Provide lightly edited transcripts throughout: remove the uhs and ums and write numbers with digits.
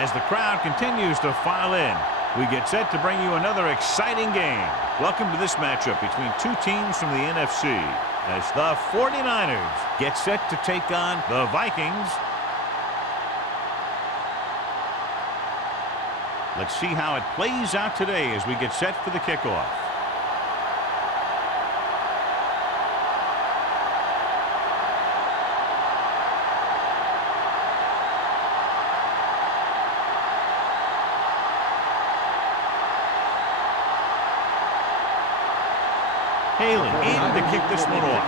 As the crowd continues to file in, we get set to bring you another exciting game. Welcome to this matchup between two teams from the NFC as the 49ers get set to take on the Vikings. Let's see how it plays out today as we get set for the kickoff. Haley in to kick this one off.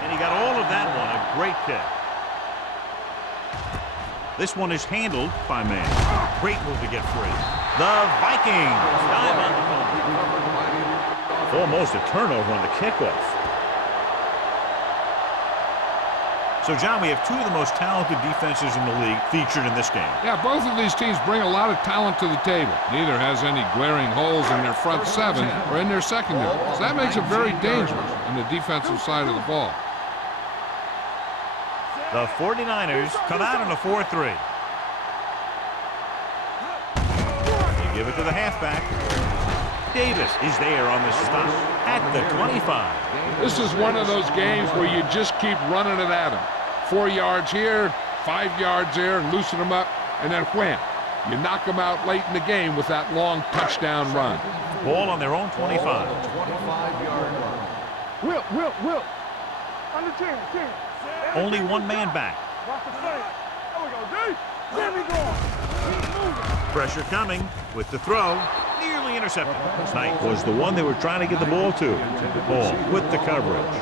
And he got all of that one. A great kick. This one is handled by man. Great move to get free. The Vikings dive on the phone. Almost a turnover on the kickoff. So, John, we have two of the most talented defenses in the league featured in this game. Yeah, both of these teams bring a lot of talent to the table. Neither has any glaring holes in their front seven or in their secondary. So that makes it very dangerous on the defensive side of the ball. The 49ers come out in a 4-3. You give it to the halfback. Davis is there on the stop at the 25. This is one of those games where you just keep running it at them. 4 yards here, 5 yards there, and loosen them up, and then wham. You knock them out late in the game with that long touchdown run. Ball on their own 25. 25-yard line. Will. On the 10. Only one man back. Watch the play. There we go, D. There we go. Keep moving. Pressure coming with the throw. Nearly intercepted. Knight was the one they were trying to get the ball to. Ball with the coverage.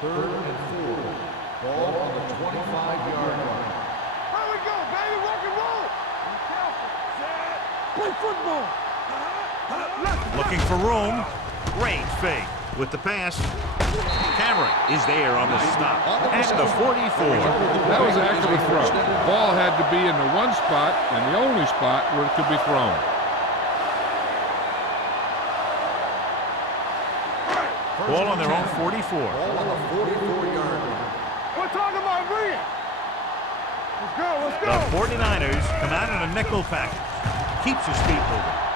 Third and 4. Ball on the 25-yard line. Here we go, baby. Rock and roll. Play football. Looking for room. Great fake with the pass. Cameron is there on the stop at the 44. That was a heck of a throw. The ball had to be in the one spot and the only spot where it could be thrown. Ball on their own 44. Ball on the 44-yard line. We're talking about green. Let's go. The 49ers come out in a nickel package. Keeps his feet moving.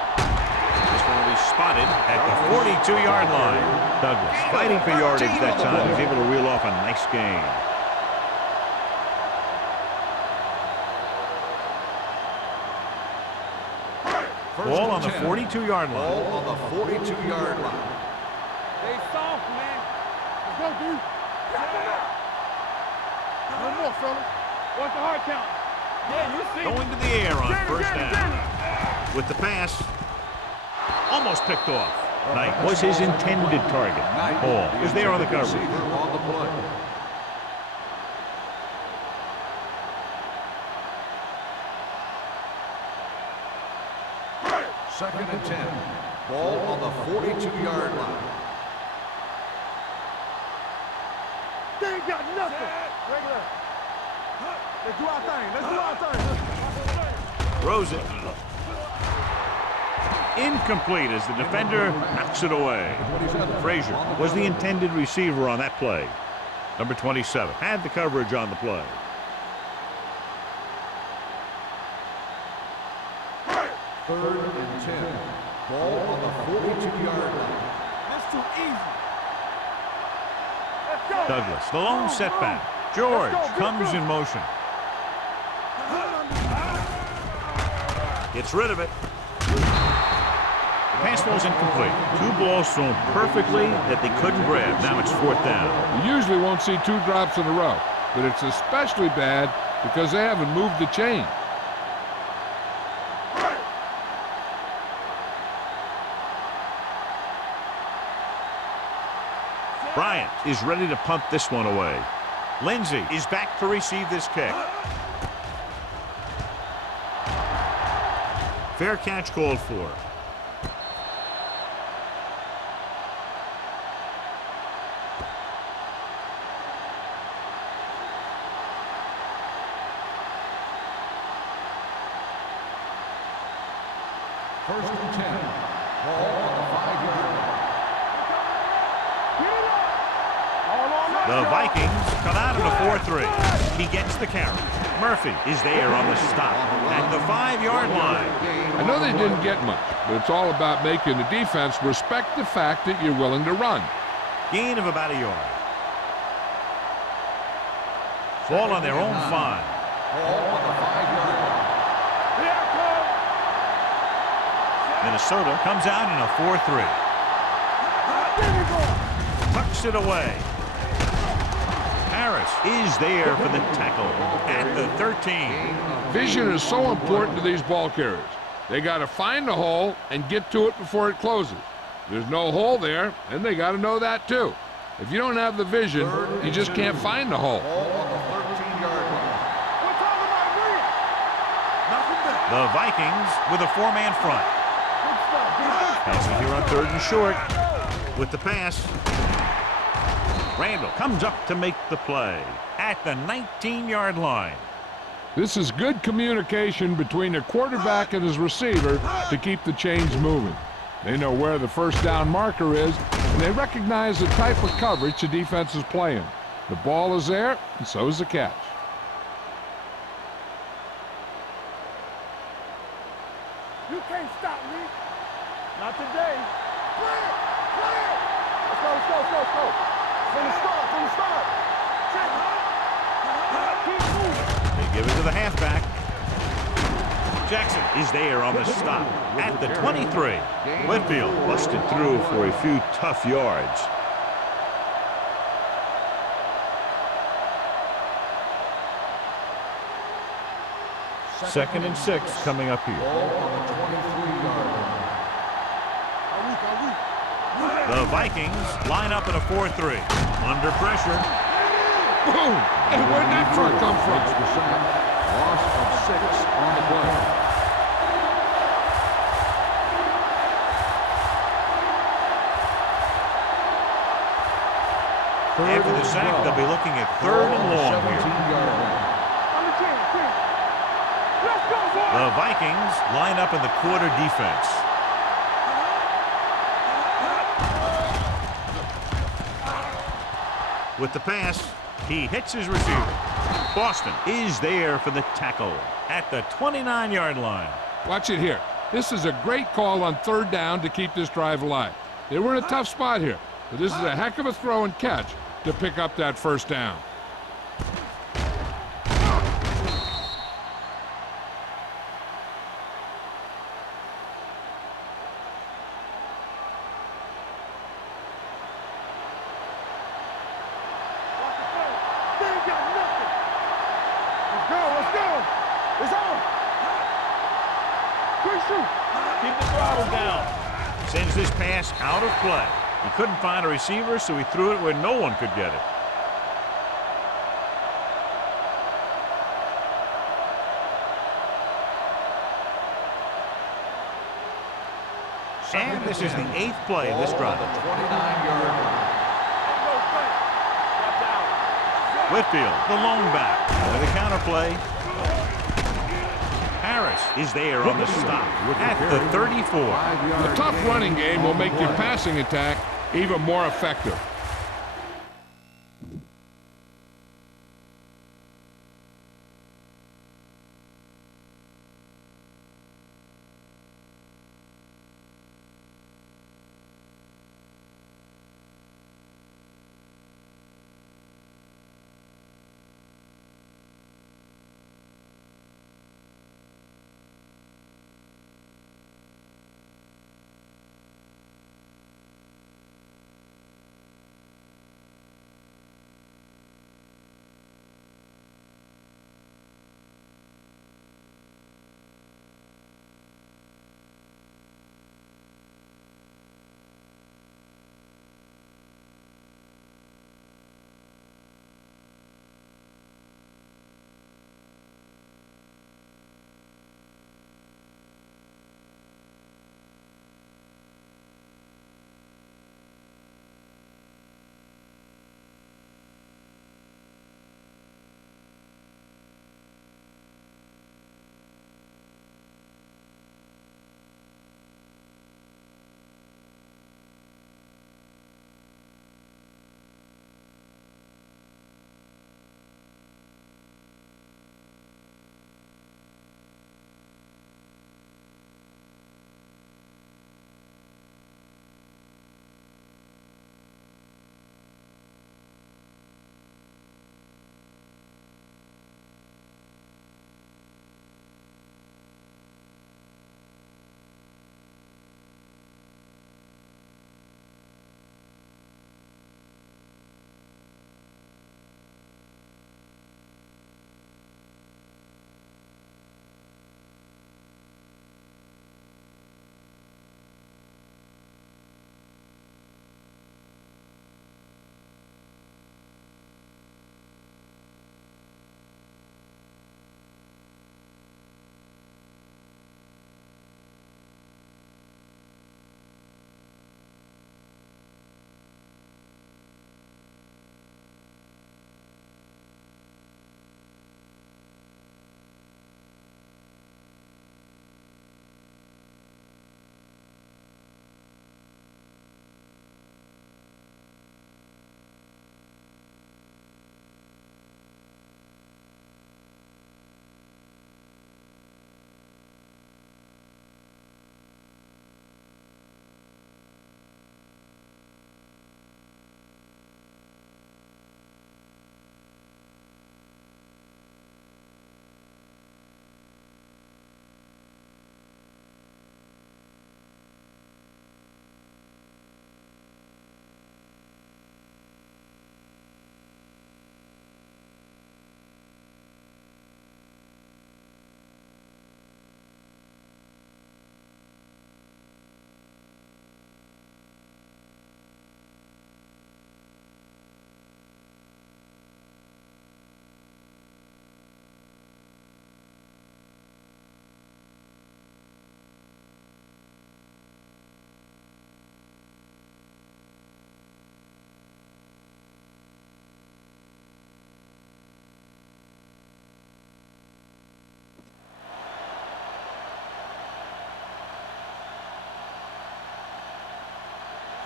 This one will be spotted at the 42-yard line. Douglas fighting for yardage that time. He's able to reel off a nice gain. Ball on the 42-yard line. Ball on the 42-yard line. Stay soft, man. Let's go, dude. No more, fellas. Watch the hard count. Yeah, you see. Going to the air on first down. With the pass. Almost picked off. Knight was his intended target. Ball is there on the coverage. On the play. Second and 10. Ball on the 42-yard line. They ain't got nothing. Regular. Let's do our thing. Throws it. Incomplete as the defender knocks it away. Frazier was the intended receiver on that play. Number 27 had the coverage on the play. Third and 10. Ball on the 42-yard line. That's too easy. Douglas, the lone setback. George comes in motion. Gets rid of it. Pass ball's incomplete. Two balls thrown perfectly that they couldn't grab. Now it's fourth down. You usually won't see 2 drops in a row, but it's especially bad because they haven't moved the chain. Bryant is ready to punt this one away. Lindsey is back to receive this kick. Fair catch called for. First and 10. Ball on the 5-yard line. The Vikings come out in a 4-3. He gets the carry. Murphy is there on the stop at the 5-yard line. I know they didn't get much, but it's all about making the defense respect the fact that you're willing to run. Gain of about a yard. Ball on their own 5. Ball on the 5-yard line. Minnesota comes out in a 4-3. Tucks it away. Harris is there for the tackle at the 13. Vision is so important to these ball carriers. They got to find the hole and get to it before it closes. There's no hole there, and they got to know that too. If you don't have the vision, you just can't find the hole. Ball on the 13-yard line. The Vikings with a 4-man front. Passing here on 3rd and short. With the pass. Randall comes up to make the play at the 19-yard line. This is good communication between the quarterback and his receiver to keep the chains moving. They know where the first down marker is, and they recognize the type of coverage the defense is playing. The ball is there, and so is the catch. You can't stop me. Not today. Clear! Clear! Let's go, let's go, let's go, let's go. From the start, from the start. Check. Keep moving. They give it to the halfback. Jackson is there on the stop at the 23. Whitfield busted through for a few tough yards. Second and 6 coming up here. Ball on the 23-yard line. The Vikings line up in a 4-3. Under pressure. Boom! And where'd that truck come from? Loss of 6 on the play. After the sack, they'll be looking at 3rd and long here. 17-yard line. On the 10, 10. Let's go, boys. The Vikings line up in the quarter defense. With the pass, he hits his receiver. Boston is there for the tackle at the 29-yard line. Watch it here. This is a great call on 3rd down to keep this drive alive. They were in a tough spot here, but this is a heck of a throw and catch to pick up that 1st down. They ain't got nothing. Let's go, let's go. It's on. Quick shoot. Keep the throttle down. Sends this pass out of play. He couldn't find a receiver, so he threw it where no one could get it. And this is the 8th play of this drive. Ball on the 29-yard line. Watch out. Whitfield, the lone back. With a counter play. Harris is there on the stop at the 34. A tough running game will make your passing attack even more effective.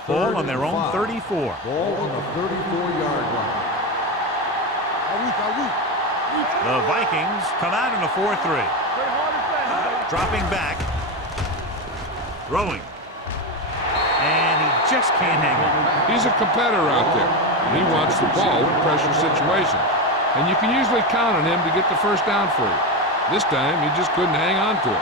Ball on their own 34. Ball on the 34-yard line. The Vikings come out in a 4-3. Dropping back. Throwing. And he just can't hang on. He's a competitor out there. And he wants the ball in pressure situations. And you can usually count on him to get the first down for you. This time, he just couldn't hang on to it.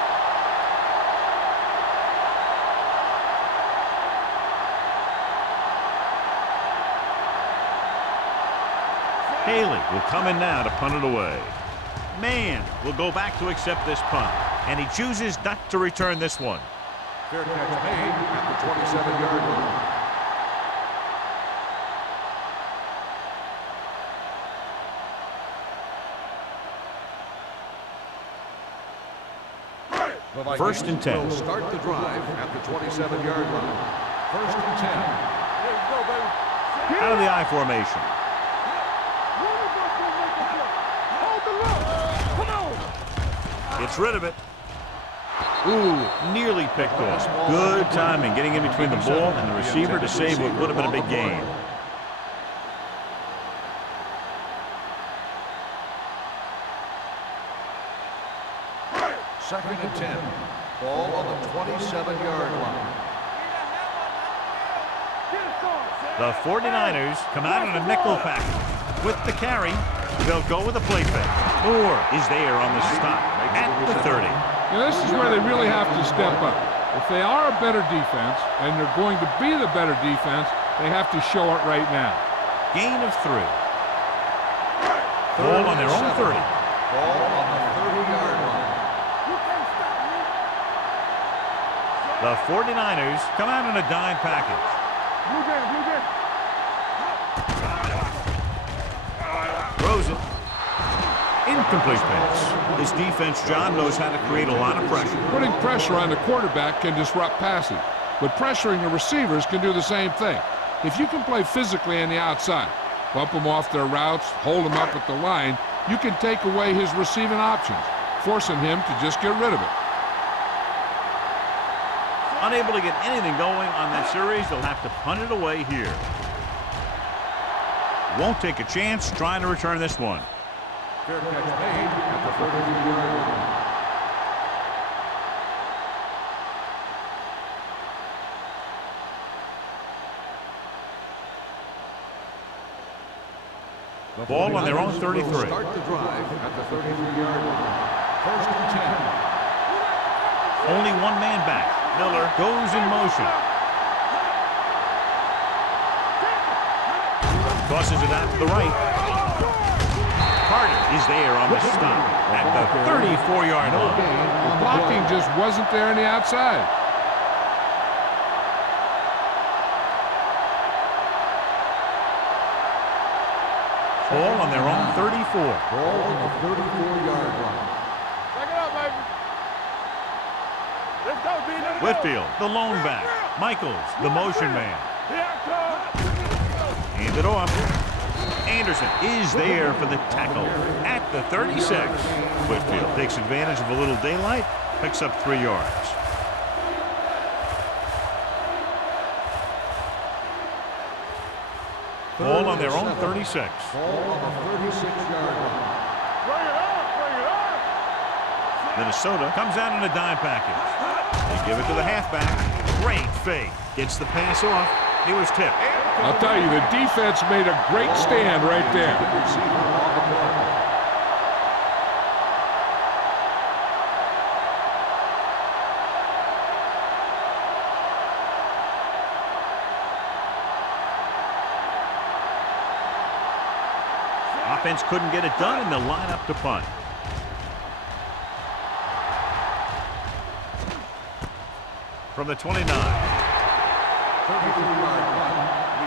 Haley will come in now to punt it away. Mann will go back to accept this punt. And he chooses not to return this one. Fair catch made at the 27-yard line. First and 10. Will start the drive at the 27-yard line. First and 10. Out of the I formation. Gets rid of it. Ooh, nearly picked off. Good timing, getting in between the ball and the receiver to save what would have been a big gain. Second and 10. Ball on the 27-yard line. The 49ers come out in a nickel package. With the carry, they'll go with a play fake. Moore is there on the stop at the 30. Now, this is where they really have to step up. If they are a better defense, and they're going to be the better defense, they have to show it right now. Gain of 3. Ball on their own 30. Ball on the 30-yard line. The 49ers come out in a dime package. Throws it. Incomplete pass. This defense, John, knows how to create a lot of pressure. Putting pressure on the quarterback can disrupt passing, but pressuring the receivers can do the same thing. If you can play physically on the outside, bump them off their routes, hold them up at the line, you can take away his receiving options, forcing him to just get rid of it. Unable to get anything going on that series, they'll have to punt it away here. Won't take a chance trying to return this one. Fair catch made at the 33-yard line. The ball on their own 33. Start the drive at the 33-yard line. First and 10. Only one man back. Miller goes in motion. Tosses it out to the right. Carter is there on the stop at the 34-yard line. The blocking just wasn't there on the outside. Ball on their own 34. Ball on the 34-yard line. Check it out, baby. Let's go, B. Whitfield, the lone back. Michaels, the motion man. Hand it off. Anderson is there for the tackle at the 36. Whitfield takes advantage of a little daylight, picks up 3 yards. Ball on their own 36. Ball on the 36-yard line. Bring it up, bring it up. Minnesota comes out in a dime package. They give it to the halfback. Great fake. Gets the pass off. He was tipped. I'll tell you, the defense made a great stand right there. Offense couldn't get it done, and they'll line up to punt. From the 29. 33-yard punt.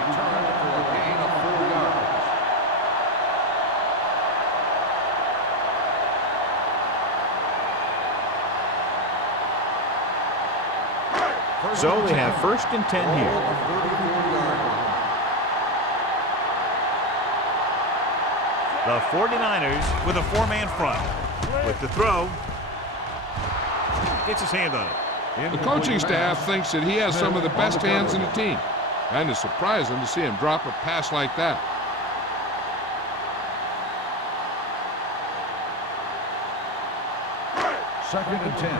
Returned for a gain of 4 yards. So they have first and 10 Ball here. on the 34-yard line. The 49ers with a 4-man front. With the throw. Gets his hand on it. The coaching staff thinks that he has some of the best hands in the team. And it's surprising to see him drop a pass like that. Second and 10.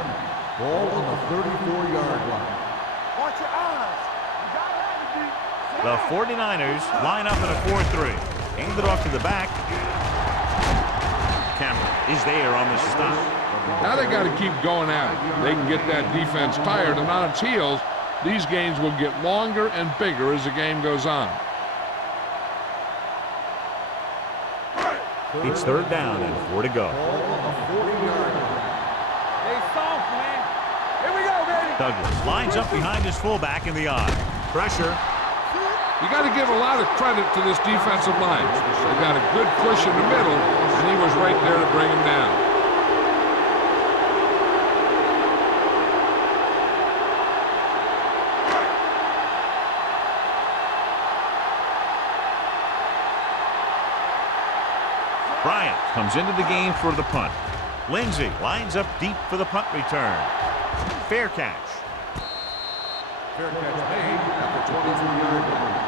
Ball on the 34-yard line. Watch your eyes. You gotta have it, D. The 49ers line up in a 4-3. Aimed it off to the back. Cameron is there on the stop. Now they got to keep going at it. They can get that defense tired and on its heels. These games will get longer and bigger as the game goes on. It's third down and 4 to go. Ball on the 40-yard line. Hey, soft, man. Here we go, baby. Douglas lines up behind his fullback in the eye. Pressure. You got to give a lot of credit to this defensive line. They got a good push in the middle, and he was right there to bring him down. Bryant comes into the game for the punt. Lindsey lines up deep for the punt return. Fair catch. Fair catch made at the 23-yard line.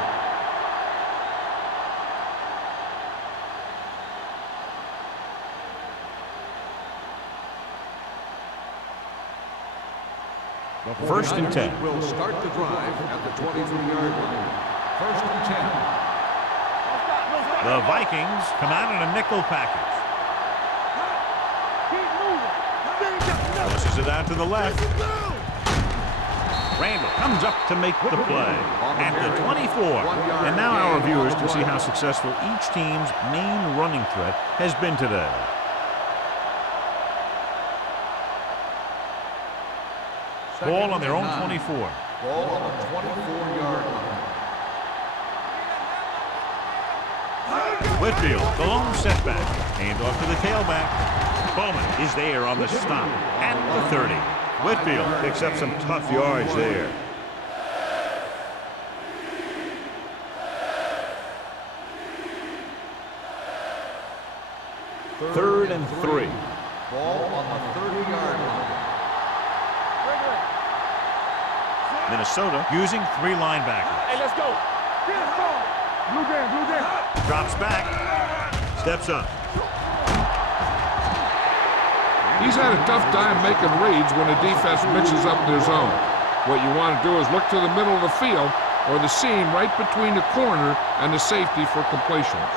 First and 10. Will start the drive at the 23-yard line. First and 10. The Vikings come out in a nickel package. Pushes it out to the left. Randall comes up to make the play at the 24. And now our viewers can see how successful each team's main running threat has been today. Ball on their own 24. Ball on the 24-yard line. Whitfield, the lone setback. Hand off to the tailback. Bowman is there on the stop at the 30. Whitfield picks up some tough yards there. Third and 3. Ball on the 30-yard line. Minnesota using 3 linebackers. Hey, let's go. Blue game, blue game. Drops back. Steps up. He's had a tough time making reads when the defense mixes up their zone. What you want to do is look to the middle of the field or the seam right between the corner and the safety for completions.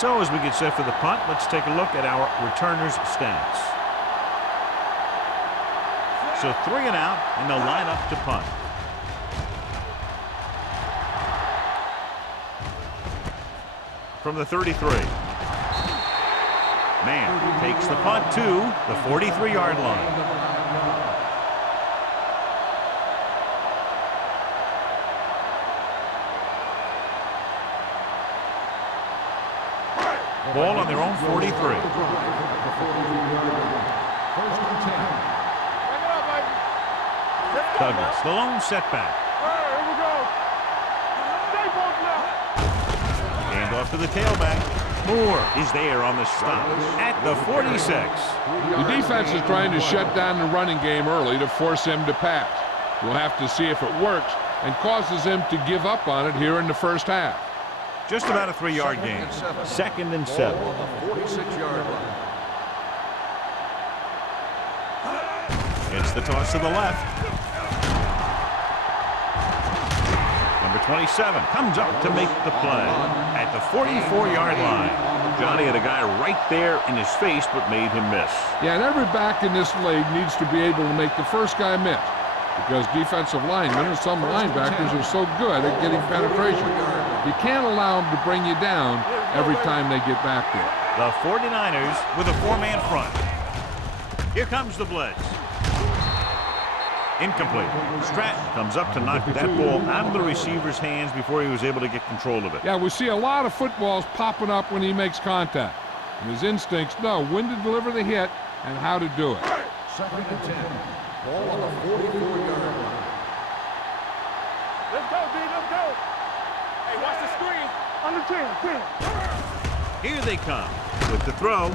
So as we get set for the punt, let's take a look at our returners' stats. So 3 and out, and they'll line up to punt. From the 33. Man takes the punt to the 43-yard line. Ball on their own 43. First and 10. Douglas, the lone setback. Here we go. Stay both now. Hand off to the tailback. Moore is there on the stop at the 46. The defense is trying to shut down the running game early to force him to pass. We'll have to see if it works and causes him to give up on it here in the first half. Just about a 3-yard gain. Second and 7. Ball on the 46-yard line. It's the toss to the left. Number 27 comes up to make the play at the 44-yard line. Johnny had a guy right there in his face but made him miss. Yeah, and every back in this league needs to be able to make the first guy miss because defensive linemen and some linebackers are so good at getting penetration. You can't allow them to bring you down every time they get back there. The 49ers with a 4-man front. Here comes the blitz. Incomplete. Stratton comes up to knock that ball out of the receiver's hands before he was able to get control of it. Yeah, we see a lot of footballs popping up when he makes contact. And his instincts know when to deliver the hit and how to do it. Second and 10. Ball on the 44-yard line. Let's go, D, let's go. Hey, watch the screen. Under 10. Here they come. With the throw,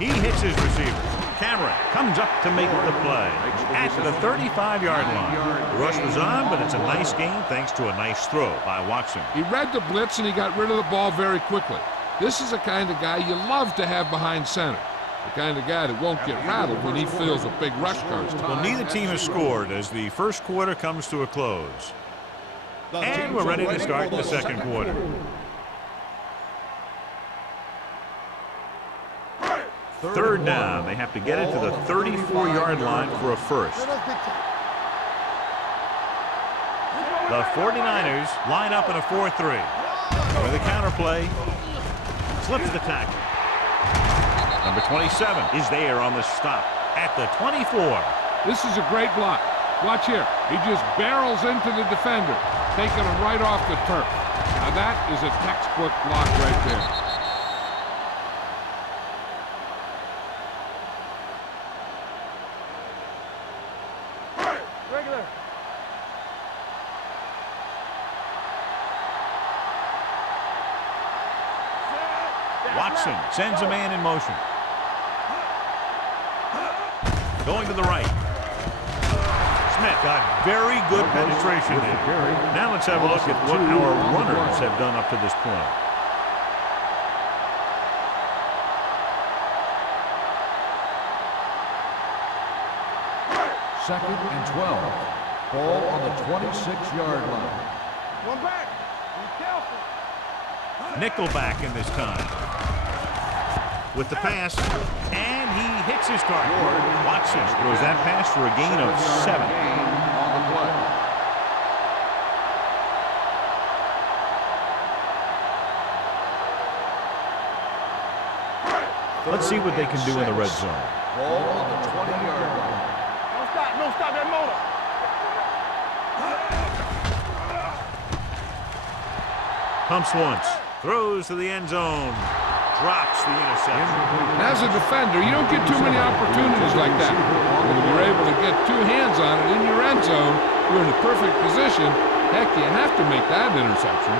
he hits his receiver. Cameron comes up to make the play at the 35-yard line. The rush was on, but it's a nice gain thanks to a nice throw by Watson. He read the blitz and he got rid of the ball very quickly. This is the kind of guy you love to have behind center. The kind of guy that won't get rattled when he feels a big rush comes. Well, neither team has scored as the first quarter comes to a close. And we're ready to start the second quarter. Third down. They have to get it to the 34-yard line for a first. The 49ers line up in a 4-3. With a counter play, slips the tackle. Number 27 is there on the stop at the 24. This is a great block. Watch here. He just barrels into the defender, taking him right off the turf. Now that is a textbook block right there. Regular. Watson sends a man in motion. Going to the right. Smith got very good penetration there. Now let's have a look at what our runners have done up to this point. Second and 12. Ball on the 26-yard line. One back. Be careful. Nickelback in this time. With the pass, and he hits his target. Watson throws that pass for a gain of 7. On the play. Let's see what they can do in the red zone. Ball on the 20-yard line. Don't stop that motor. Pumps once, throws to the end zone, drops the interception. As a defender, you don't get too many opportunities like that. When you're able to get two hands on it in your end zone, you're in a perfect position. Heck, you have to make that interception.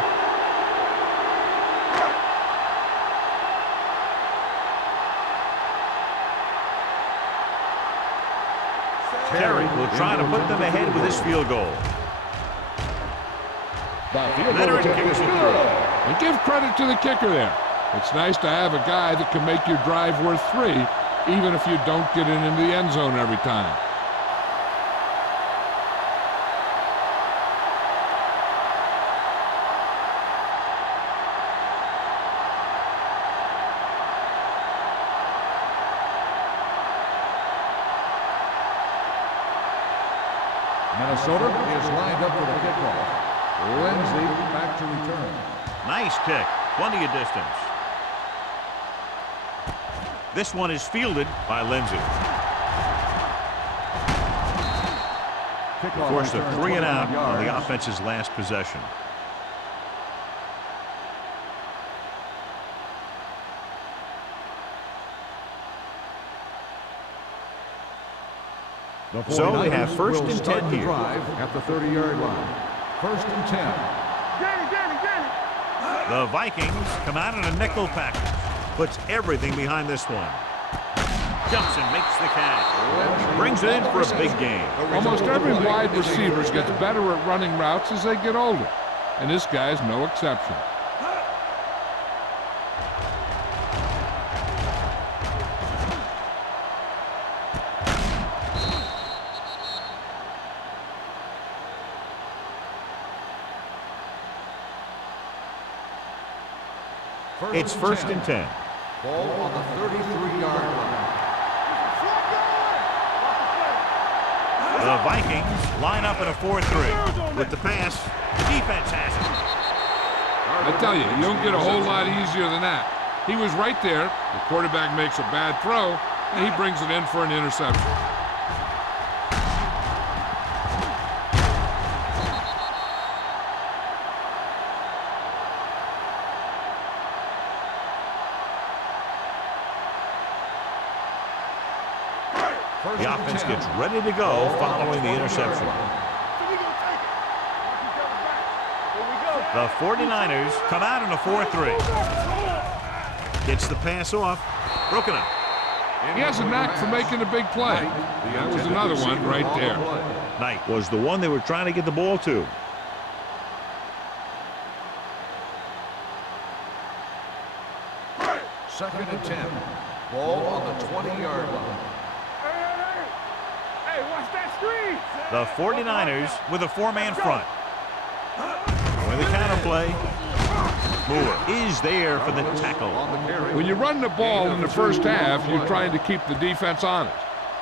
Terry will try to put them ahead with his field goal. Leonard kicks it through. And give credit to the kicker there. It's nice to have a guy that can make your drive worth 3, even if you don't get it into the end zone every time. Minnesota is lined up for the kickoff. Lindsay back to return. Nice kick, plenty of distance. This one is fielded by Lindsay. Forced a 3 and out on the offense's last possession. So they have first and 10 here. At the 30-yard line. First and 10. The Vikings come out in a nickel package. Puts everything behind this one. Jumps and makes the catch. Brings it in for a big game. Almost every wide receiver gets better at running routes as they get older. And this guy's no exception. It's first and 10. Ball on the 33-yard line. The Vikings line up in a 4-3. With the pass, the defense has it. I tell you, you don't get a whole lot easier than that. He was right there. The quarterback makes a bad throw, and he brings it in for an interception. The offense gets ready to go following the interception. The 49ers come out in a 4-3. Gets the pass off. Broken up. He has a knack for making a big play. That was another one right there. Knight was the one they were trying to get the ball to. Second and 10. Ball on the 20-yard line. Hey, watch that screen. The 49ers with a four-man front. With the counter play. Moore is there for the tackle. When you run the ball in the first half, you're trying to keep the defense honest.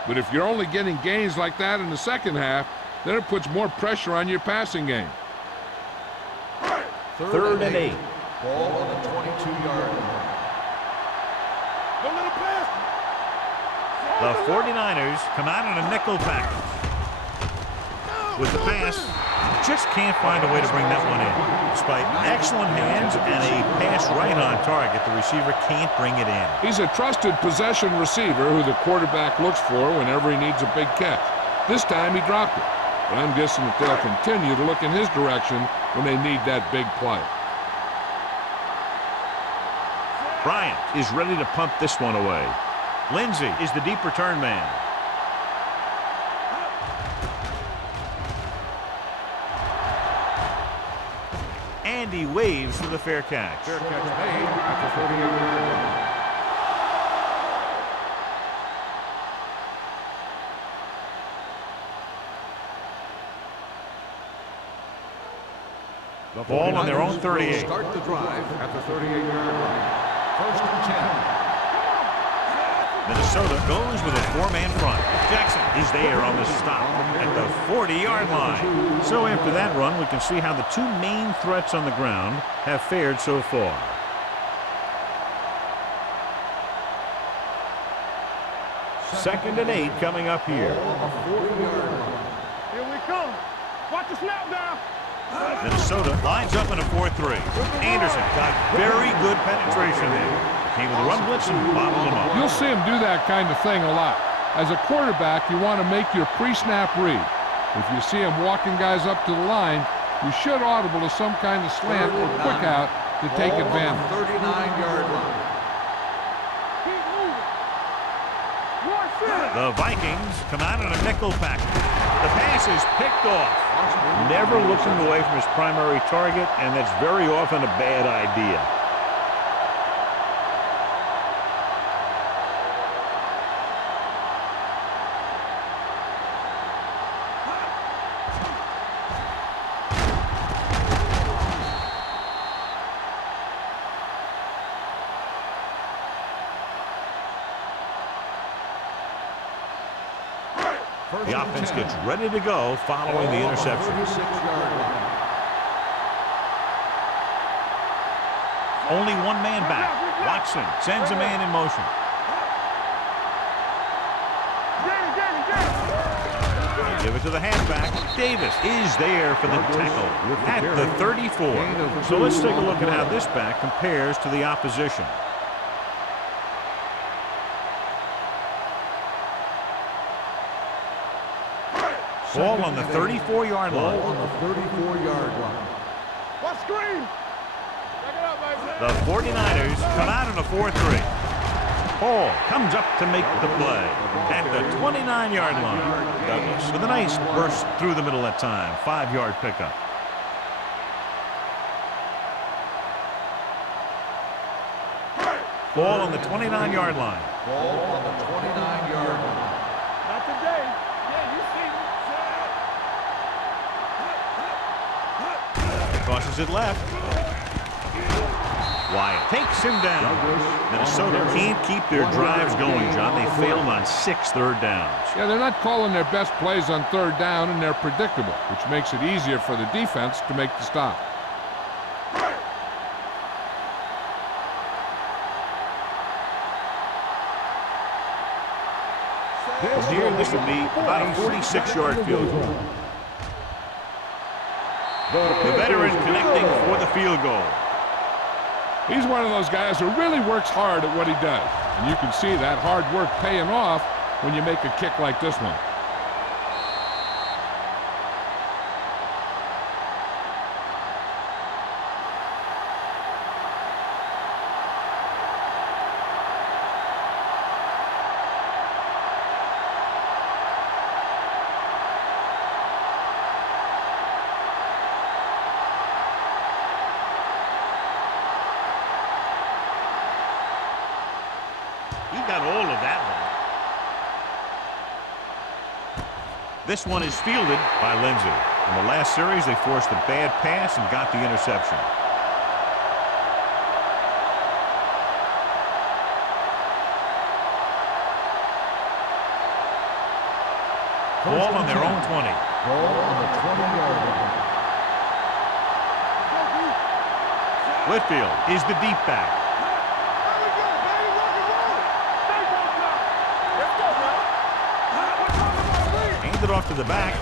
But if you're only getting gains like that in the second half, then it puts more pressure on your passing game. Third and 8. Ball on the 22-yard line. Don't let him pass. The 49ers come out in a nickel package. With the pass, just can't find a way to bring that one in. Despite excellent hands and a pass right on target, the receiver can't bring it in. He's a trusted possession receiver who the quarterback looks for whenever he needs a big catch. This time he dropped it. But I'm guessing that they'll continue to look in his direction when they need that big play. Bryant is ready to punt this one away. Lindsey is the deep return man. And he waves for the fair catch. Fair catch made at the 38-yard line. The ball on their own 38. Start the drive at the 38-yard line. First and 10. Minnesota goes with a four-man front. Jackson is there on the stop at the 40-yard line. So after that run, we can see how the two main threats on the ground have fared so far. Second and 8 coming up here. Here we come. Watch the snap down. Minnesota lines up in a 4-3. Anderson got very good penetration there. Came with a run blitz and bottled him up. You'll see him do that kind of thing a lot. As a quarterback, you want to make your pre-snap read. If you see him walking guys up to the line, you should audible to some kind of slant or quick out to take advantage. 39-yard line. Keep moving. Watch it. The Vikings come out in a nickel package. The pass is picked off. Never looking away from his primary target, and that's very often a bad idea. The offense gets ready to go following the interception. 36-yard line. Only one man back. Watson sends a man in motion. They give it to the halfback. Davis is there for the tackle at the 34. So let's take a look at how this back compares to the opposition. Ball on the 34-yard line. Ball on the 34-yard line. What screen? Check it out, baby. The 49ers come out in a 4-3. Hall comes up to make the play at the 29-yard line. Douglas with a nice burst through the middle that time. 5-yard pickup. Ball on the 29-yard line. Ball on the 29-yard line. Not today. Yeah, you see me. Tosses it left. Wyatt takes him down. Minnesota can't keep their drives going, John. They failed on 6 third downs. Yeah, they're not calling their best plays on third down, and they're predictable, which makes it easier for the defense to make the stop. Here, this would be about a 46-yard field goal. The veteran connecting for the field goal. He's one of those guys who really works hard at what he does. And you can see that hard work paying off when you make a kick like this one. This one is fielded by Lindsey. In the last series, they forced a bad pass and got the interception. Ball on their own 20. Ball on the 20-yard line. Whitfield is the deep back. There we go, baby. Rock and roll. Stay woke now. Let's go, man. Hand it off to the back.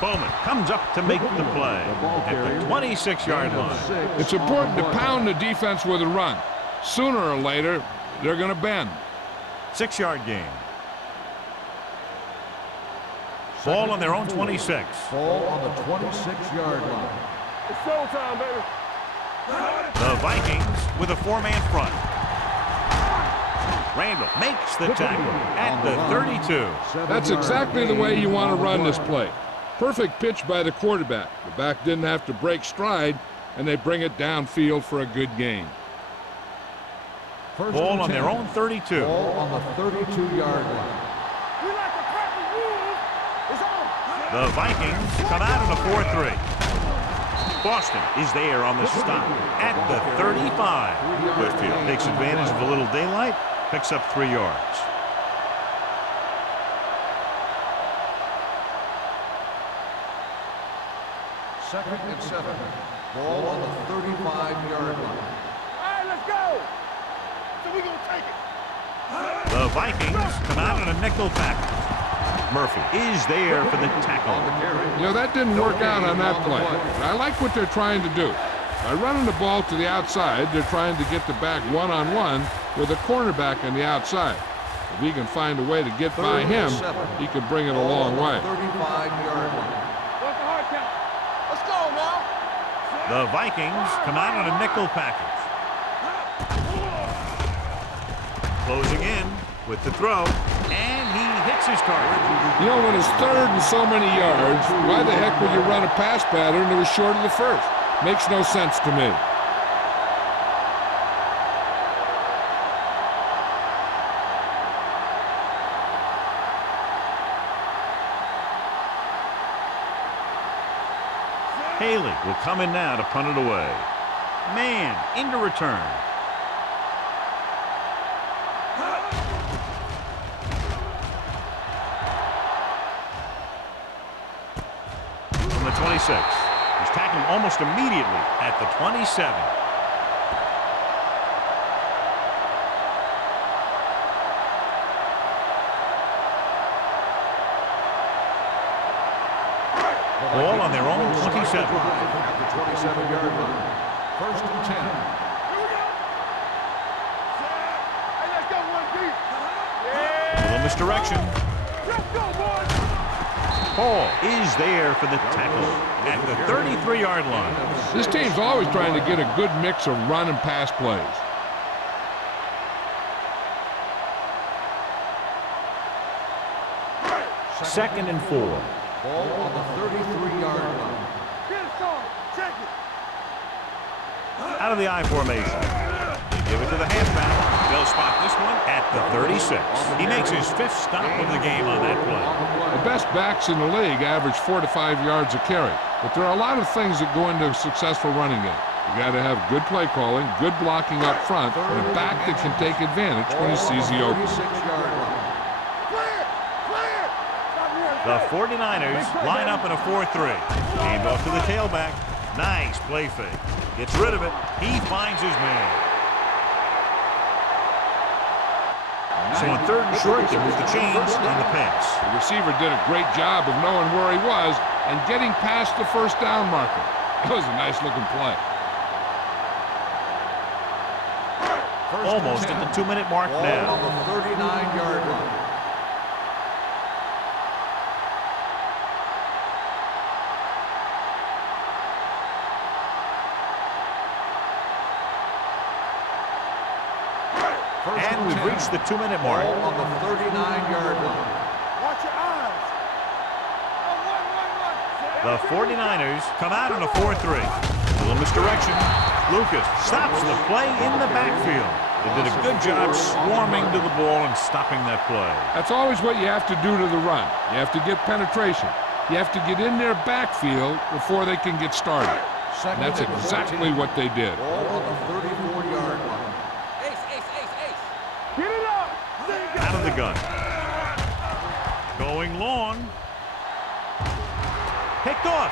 Bowman comes up to make the play at the 26-yard line. It's important to pound the defense with a run. Sooner or later, they're going to bend. 6-yard gain. Ball on their own 26. Ball on the 26-yard line. It's showtime, baby. The Vikings with a four-man front. Randall makes the tackle at the 32. That's exactly the way you want to run this play. Perfect pitch by the quarterback. The back didn't have to break stride, and they bring it downfield for a good gain. Ball on their own 32. Ball on the 32-yard line. We like to crack the rules. It's on. The Vikings come out in a 4-3. Boston is there on the stop at the 35. Whitfield takes advantage of a little daylight, picks up 3 yards. Second and 7. Ball on the 35-yard line. All right, let's go. So we gonna take it. The Vikings come out in a nickel package. Murphy is there for the tackle. You know, that didn't work out on that play. But I like what they're trying to do. By running the ball to the outside, they're trying to get the back one-on-one with a cornerback on the outside. If he can find a way to get by him, he can bring it a long way. 35-yard line. What's the hard count? Let's go now. The Vikings come out in a nickel package. Closing in with the throw, and he hits his target. You know, when it's third and so many yards, why the heck would you run a pass pattern that was short of the first? Makes no sense to me. Haley will come in now to punt it away. Man into return. From the 26. He's tackled almost immediately at the 27. Ball on their own 27. At the 27-yard line. First and 10. Here we go. Hey, let's go one deep. Yeah. Little misdirection. Let's go, boys. Paul is there for the tackle at the 33-yard line. This team's always trying to get a good mix of run and pass plays. Second and 4. Ball on the 33-yard line. Get it started. Check it. Out of the I formation. Give it to the halfback. They'll spot this one at the 36. He makes his 5th stop of the game on that play. The best backs in the league average 4 to 5 yards a carry. But there are a lot of things that go into a successful running game. You got to have good play calling, good blocking up front, and a back that can take advantage when he sees the open. 36-yard line. Clear. Clear. Stop here. The 49ers line up in a 4-3. Hand off to the tailback. Nice play fake. Gets rid of it. He finds his man. So on 3rd and short, they move the chains on the pass. The receiver did a great job of knowing where he was and getting past the first down marker. That was a nice-looking play. Almost at the 2-minute mark Ball now. on the 39-yard line. And we've reached the 2-minute mark. Ball on the 39-yard line. Watch your eyes. Oh, one. The 49ers come out in a 4-3. A little misdirection. Lucas stops the play in the backfield. They did a good job swarming to the ball and stopping that play. That's always what you have to do to the run. You have to get penetration. You have to get in their backfield before they can get started. And that's exactly what they did. Ball on the 34-yard line. Get it up! Out of the gun. Going long. Picked off.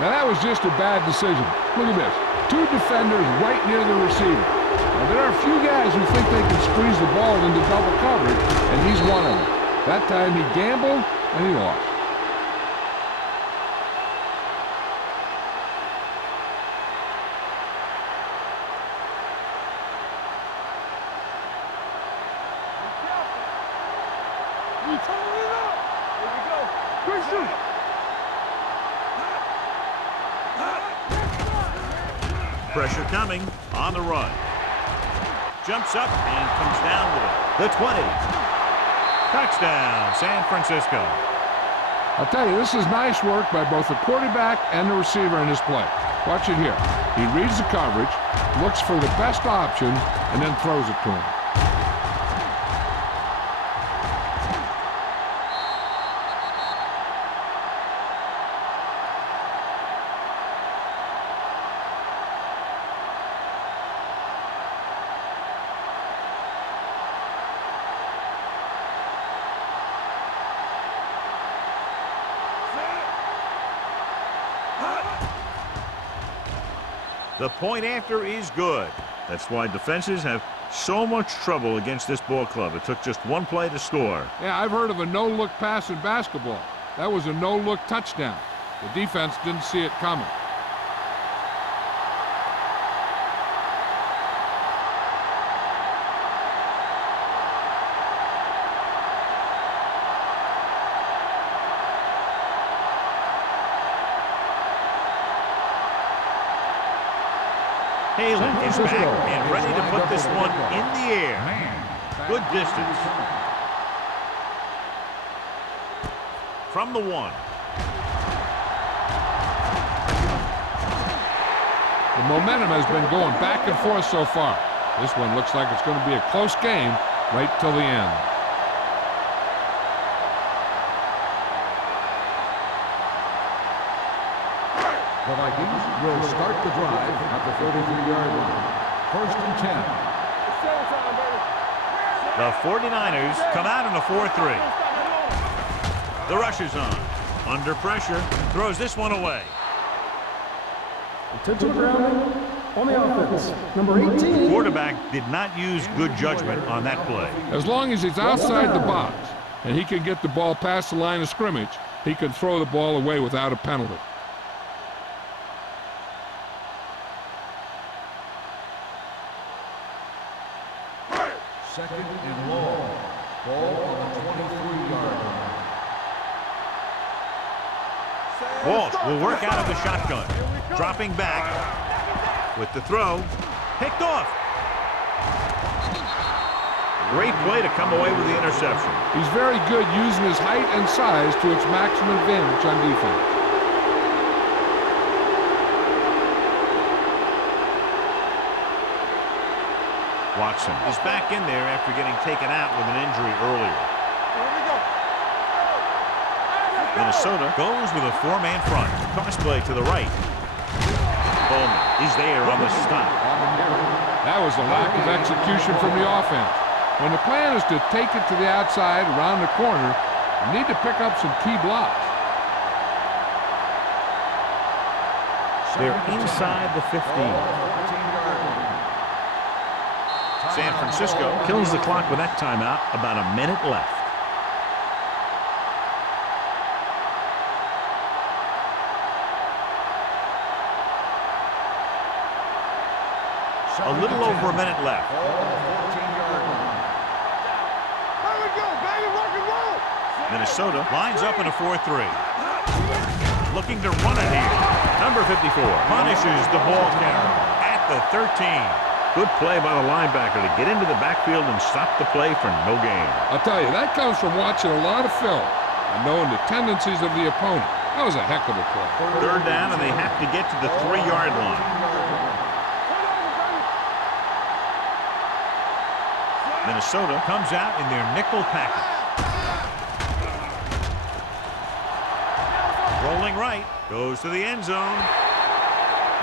Now that was just a bad decision. Look at this. 2 defenders right near the receiver. Now there are a few guys who think they can squeeze the ball into double coverage, and he's one of them. That time he gambled, and he lost. We turn it up! Here we go. Christian! Pressure coming on the run. Jumps up and comes down with it. The 20. Touchdown, San Francisco. I'll tell you, this is nice work by both the quarterback and the receiver in this play. Watch it here. He reads the coverage, looks for the best option, and then throws it to him. The point after is good. That's why defenses have so much trouble against this ball club. It took just one play to score. Yeah, I've heard of a no-look pass in basketball. That was a no-look touchdown. The defense didn't see it coming. Halen is back and ready to put this one in the air. Good distance. From the 1. The momentum has been going back and forth so far. This one looks like it's going to be a close game right till the end. The Vikings will start the drive at the 33-yard line. 1st and 10. It's showtime, baby. The 49ers come out in a 4-3. The rush is on. Under pressure, throws this one away. Intentional grounding on the offense. Number 18. Quarterback did not use good judgment on that play. As long as he's outside the box and he can get the ball past the line of scrimmage, he can throw the ball away without a penalty. Second and long. Ball on the 23-yard line. Walsh will work out of the shotgun. Dropping back with the throw. Picked off. Great play to come away with the interception. He's very good using his height and size to its maximum advantage on defense. Watson is back in there after getting taken out with an injury earlier. Here we go. Minnesota goes with a 4-man front. Toss play to the right. Bowman is there on the stop. That was a lack of execution from the offense. When the plan is to take it to the outside around the corner, you need to pick up some key blocks. They're inside the 15. San Francisco kills the clock with that timeout. About a minute left. A little over a minute left. There we go, baby. Rock and roll. Minnesota lines up in a 4-3. Looking to run it here. Number 54 punishes the ball carrier at the 13. Good play by the linebacker to get into the backfield and stop the play for no gain. I'll tell you, that comes from watching a lot of film and knowing the tendencies of the opponent. That was a heck of a play. 3rd down, and they have to get to the 3-yard line. Minnesota comes out in their nickel package. Rolling right, goes to the end zone.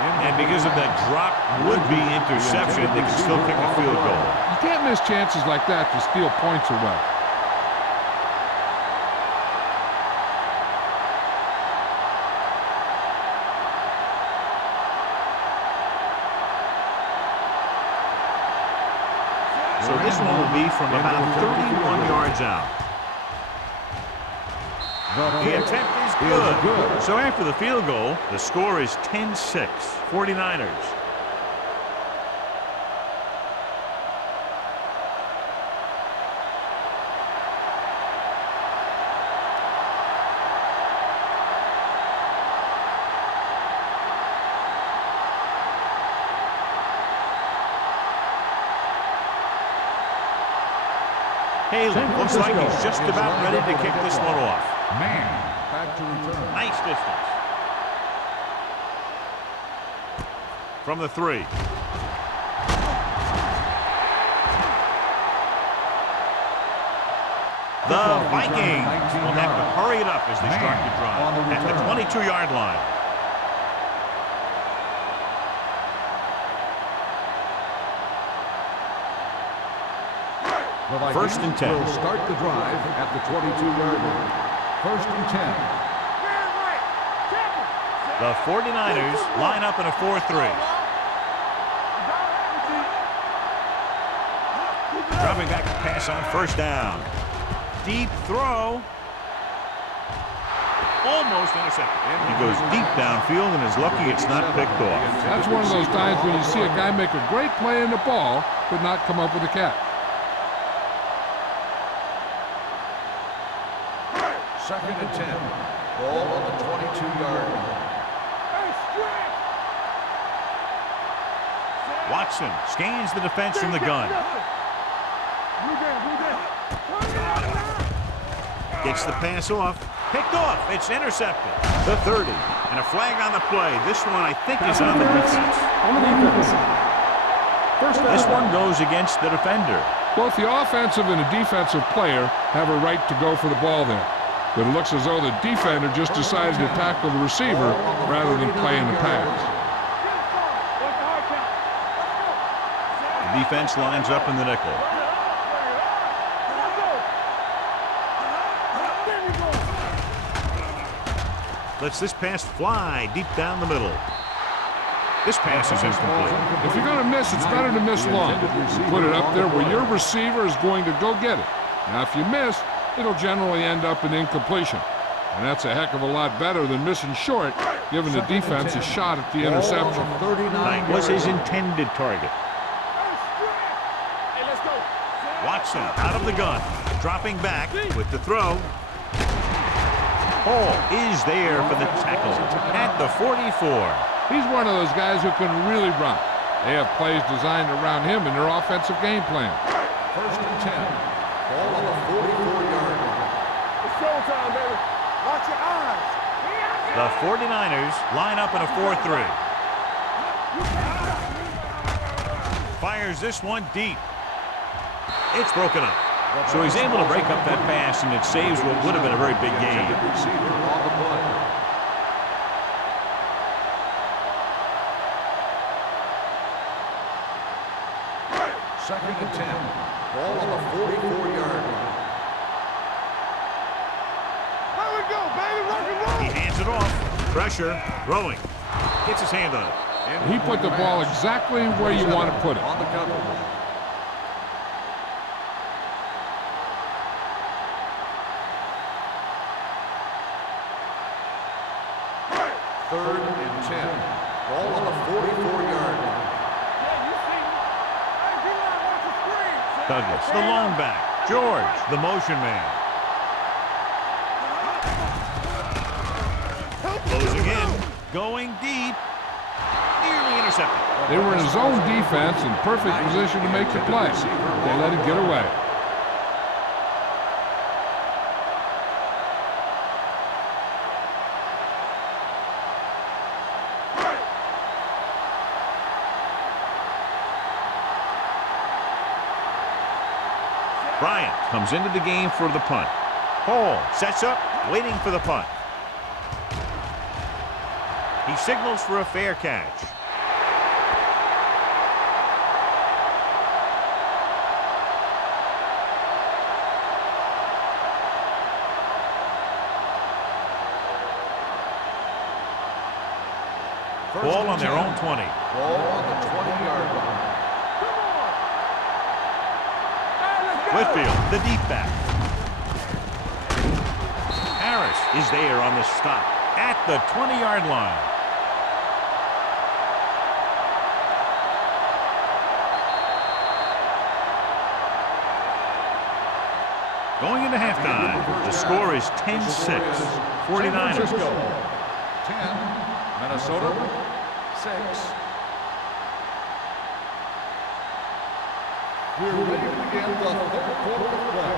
And because of that drop would-be interception, they can still kick a field goal. You can't miss chances like that to steal points away. So this one will be from about 31 yards out. The attempt is good. So after the field goal, the score is 10-6, 49ers. Haley looks like he's just about ready to kick this one off. Man, back to return. Nice distance. From the 3. The Vikings will have to hurry it up as they start to drive at the 22-yard line. First and 10. Will start the drive at the 22-yard line. First and 10. The 49ers line up in a 4-3. Dropping back to pass on first down. Deep throw. Almost intercepted. He goes deep downfield and is lucky it's not picked off. That's one of those times when you see a guy make a great play in the ball, but not come up with a catch. Second and 10. Ball on the 22-yard line. Watson scans the defense from the gun. Gets the pass off. Picked off. It's intercepted. The 30. And a flag on the play. This one, I think, is on the defense. On the defense. First down. This one goes against the defender. Both the offensive and the defensive player have a right to go for the ball there. But it looks as though the defender just decided to tackle the receiver rather than playing the pass. The defense lines up in the nickel. Lets this pass fly deep down the middle. This pass is incomplete. If you're going to miss, it's better to miss long. You put it up there where your receiver is going to go get it. Now, if you miss, it'll generally end up in incompletion. And that's a heck of a lot better than missing short, giving the defense a shot at the interception. That was his intended target. Watson out of the gun, dropping back with the throw. Hall is there for the tackle at the 44. He's one of those guys who can really run. They have plays designed around him in their offensive game plan. First and 10. Ball on the 44-yard line. It's showtime, baby. Watch your eyes. The 49ers line up in a 4-3. Fires this one deep. It's broken up. So he's able to break up that pass, and it saves what would have been a very big game. Second and 10. Ball on the 44-yard line. Here we go, baby. Rock and roll. He hands it off. Pressure. Throwing. Gets his hand on it. He put the ball exactly where you want to put it. On the cover. Third and 10. Ball on the 44-yard line. Douglas, the lone back. George, the motion man. Closing in. Going deep. Nearly intercepted. They were in a zone defense in perfect position to make the play. They let it get away. Bryant comes into the game for the punt. Hall sets up, waiting for the punt. He signals for a fair catch. Ball on their own 20. Ball on the 20-yard line. Whitfield, the deep back. Harris is there on the stop at the 20-yard line. Going into halftime, the score is 10-6. 49ers. 10, Minnesota 6. We're ready to begin the third quarter of play.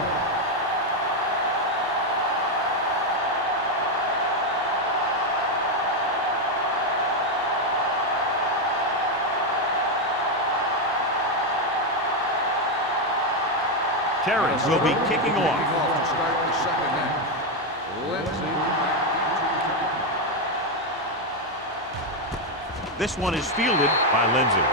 Terry will be kicking off. To start the second half. Lindsey back. This one is fielded by Lindsey.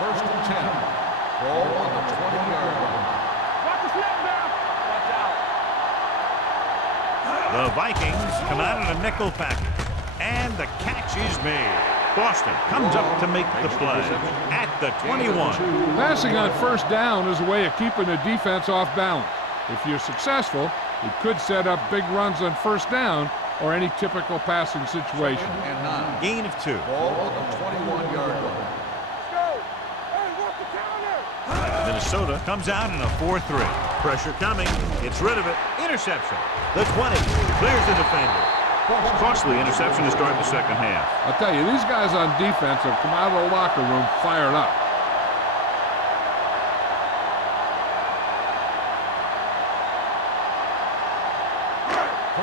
First and 10. Ball on the 20-yard line. Watch the snap now. Watch out. The Vikings come out in a nickel package, and the catch is made. Boston comes up to make the play at the 21. Passing on first down is a way of keeping the defense off balance. If you're successful, it could set up big runs on first down or any typical passing situation. And 9. Gain of 2. Ball on the 21-yard line. Let's go. Hey, walk the counter. Minnesota comes out in a 4-3. Pressure coming. Gets rid of it. Interception. The 20. Clears the defender. Costly interception to start the second half. I'll tell you, these guys on defense have come out of the locker room fired up.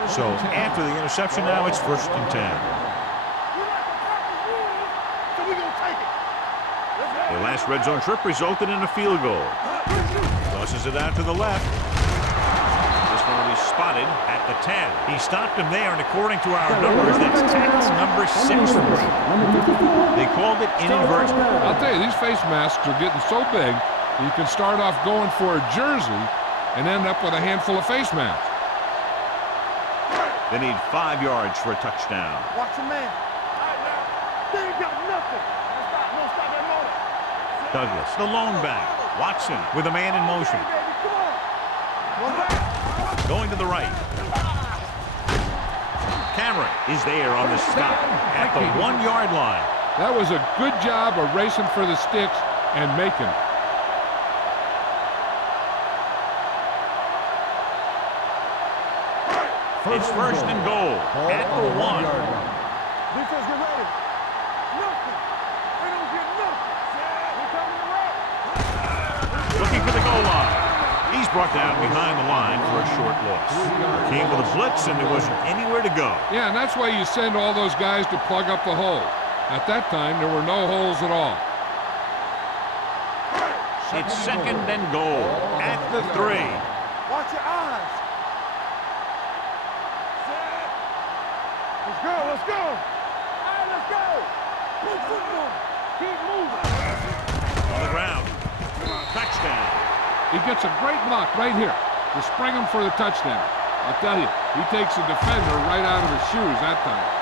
So after the interception now, it's first and 10. We like the proper rules, so we gonna take it. The last red zone trip resulted in a field goal. Tosses it out to the left. This one will be spotted at the 10. He stopped him there, and according to our numbers, that's tackle number 6. They called it inadvertent. I'll tell you, these face masks are getting so big, you can start off going for a jersey and end up with a handful of face masks. They need 5 yards for a touchdown. Watch the man. All right, now. They ain't got nothing. No stop that motor. Douglas, the lone back. Watson with a man in motion. Hey, baby, come on. One back. Going to the right. Cameron is there on the stop at the 1-yard line. That was a good job of racing for the sticks and making it. It's first and goal at the 1. Defense, get ready. Nothing. They don't get nothing. Here coming the right. Looking for the goal line. He's brought down behind the line for a short loss. Came with a blitz, and there wasn't anywhere to go. Yeah, and that's why you send all those guys to plug up the hole. At that time, there were no holes at all. It's second and goal at the 3. Watch your eyes. Let's go, let's go. All right, let's go. Play football. Keep moving. On the ground. Touchdown. He gets a great block right here to spring him for the touchdown. I'll tell you, he takes the defender right out of his shoes that time.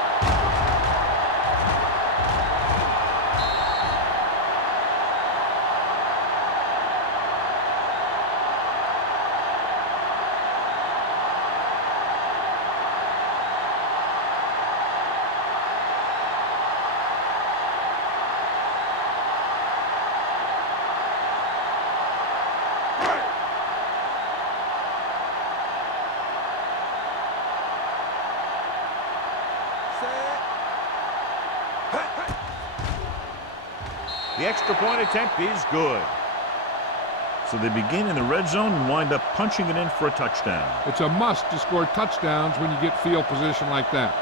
The extra point attempt is good. So they begin in the red zone and wind up punching it in for a touchdown. It's a must to score touchdowns when you get field position like that.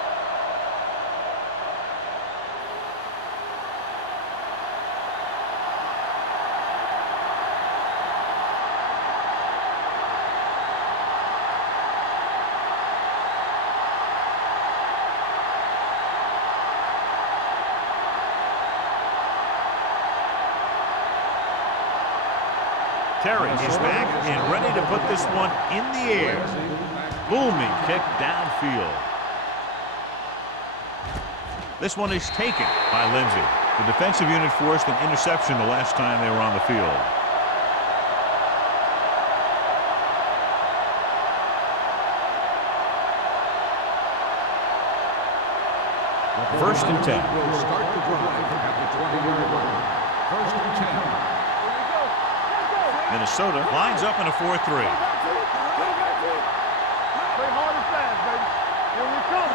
Terry is back and ready to put this one in the air. Booming kick downfield. This one is taken by Lindsey. The defensive unit forced an interception the last time they were on the field. First and 10. Will start the drive at the 20-yard line. First and 10. Minnesota lines up in a 4-3. Play hard and fast, baby. Here we come.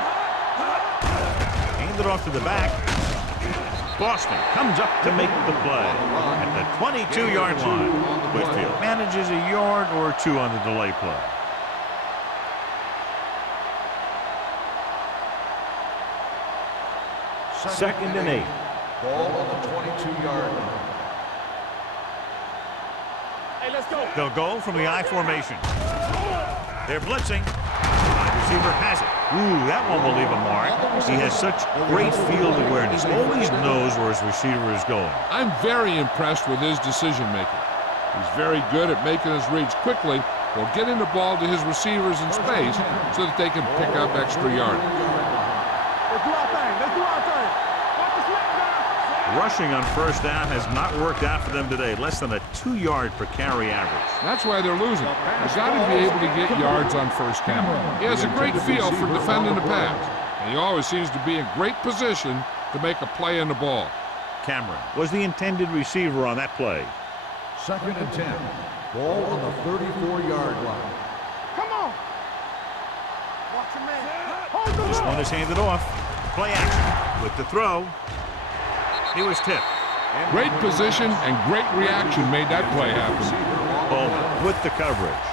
Hand it off to the back. Boston comes up to make the play at the 22-yard line. Whitfield manages a yard or two on the delay play. Second and 8. Ball on the 22-yard line. Hey, let's go. They'll go from the I formation. They're blitzing. Wide receiver has it. Ooh, that one will leave a mark. He has such great field awareness. Always knows where his receiver is going. I'm very impressed with his decision making. He's very good at making his reads quickly or getting the ball to his receivers in space so that they can pick up extra yardage. Let's do our thing. Let's do our thing. Watch the snap down. Rushing on first down has not worked out for them today. Less than a 2-yard per carry average. That's why they're losing. You've got to be able to get yards on first down. He has a great feel for defending the pass, and he always seems to be in great position to make a play on the ball. Cameron was the intended receiver on that play. Second and 10. Ball on the 34-yard line. Come on. Watch your man. Hold the This ball. one is handed off. Play action with the throw. He was tipped. Great position and great reaction made that play happen. Bowman with the coverage.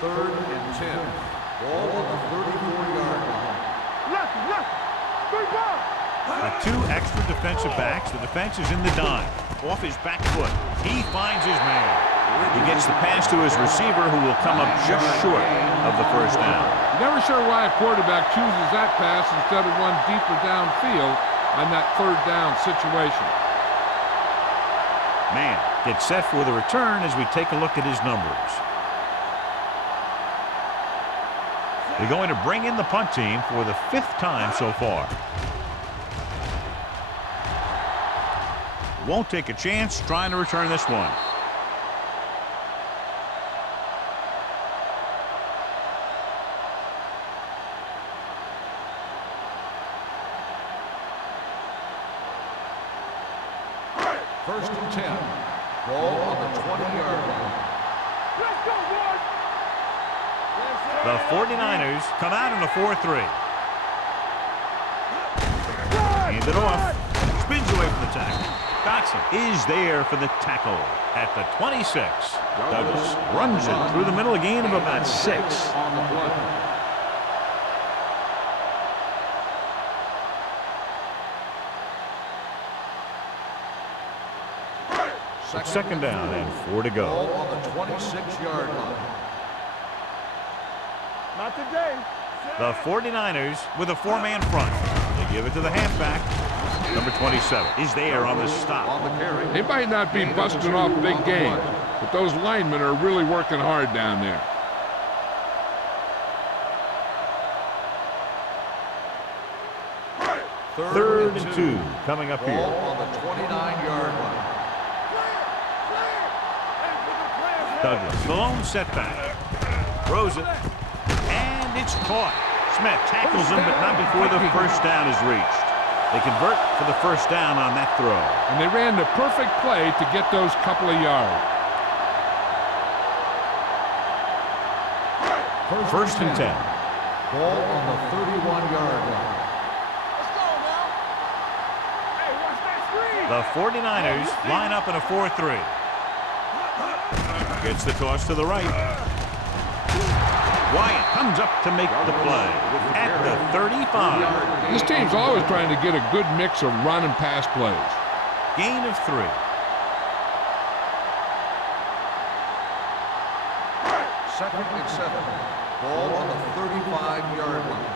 Third and 10. Ball on the 34-yard line. Left. Three ball. With two extra defensive backs, the defense is in the dime. Off his back foot. He finds his man. He gets the pass to his receiver, who will come up just short of the first down. Never sure why a quarterback chooses that pass instead of one deeper downfield on that third down situation. Man gets set for the return as we take a look at his numbers. They're going to bring in the punt team for the 5th time so far. Won't take a chance trying to return this one. First and 10. Ball on the 20-yard line. Let's go, boys. The 49ers come out in a 4-3. Hand it off. Spins away from the tackle. Dotson is there for the tackle at the 26. Douglas runs it through the middle, a gain of about 6. On the play. Second down and 4 to go. Ball on the 26-yard line. Not today. The 49ers with a 4-man front. They give it to the halfback. Number 27 is there on the stop. On the carry. They might not be busting off big games, but those linemen are really working hard down there. Third and 2 coming up Ball here. on the 29-yard line. Douglas, the lone setback. Throws it. And it's caught. Smith tackles him, but not before the first down is reached. They convert for the first down on that throw. And they ran the perfect play to get those couple of yards. First and 10. Ball on the 31-yard line. Let's go, man. The 49ers line up in a 4-3. Gets the toss to the right. Wyatt comes up to make the play at the 35. This team's always trying to get a good mix of run and pass plays. Gain of 3. Second and 7. Ball on the 35-yard line.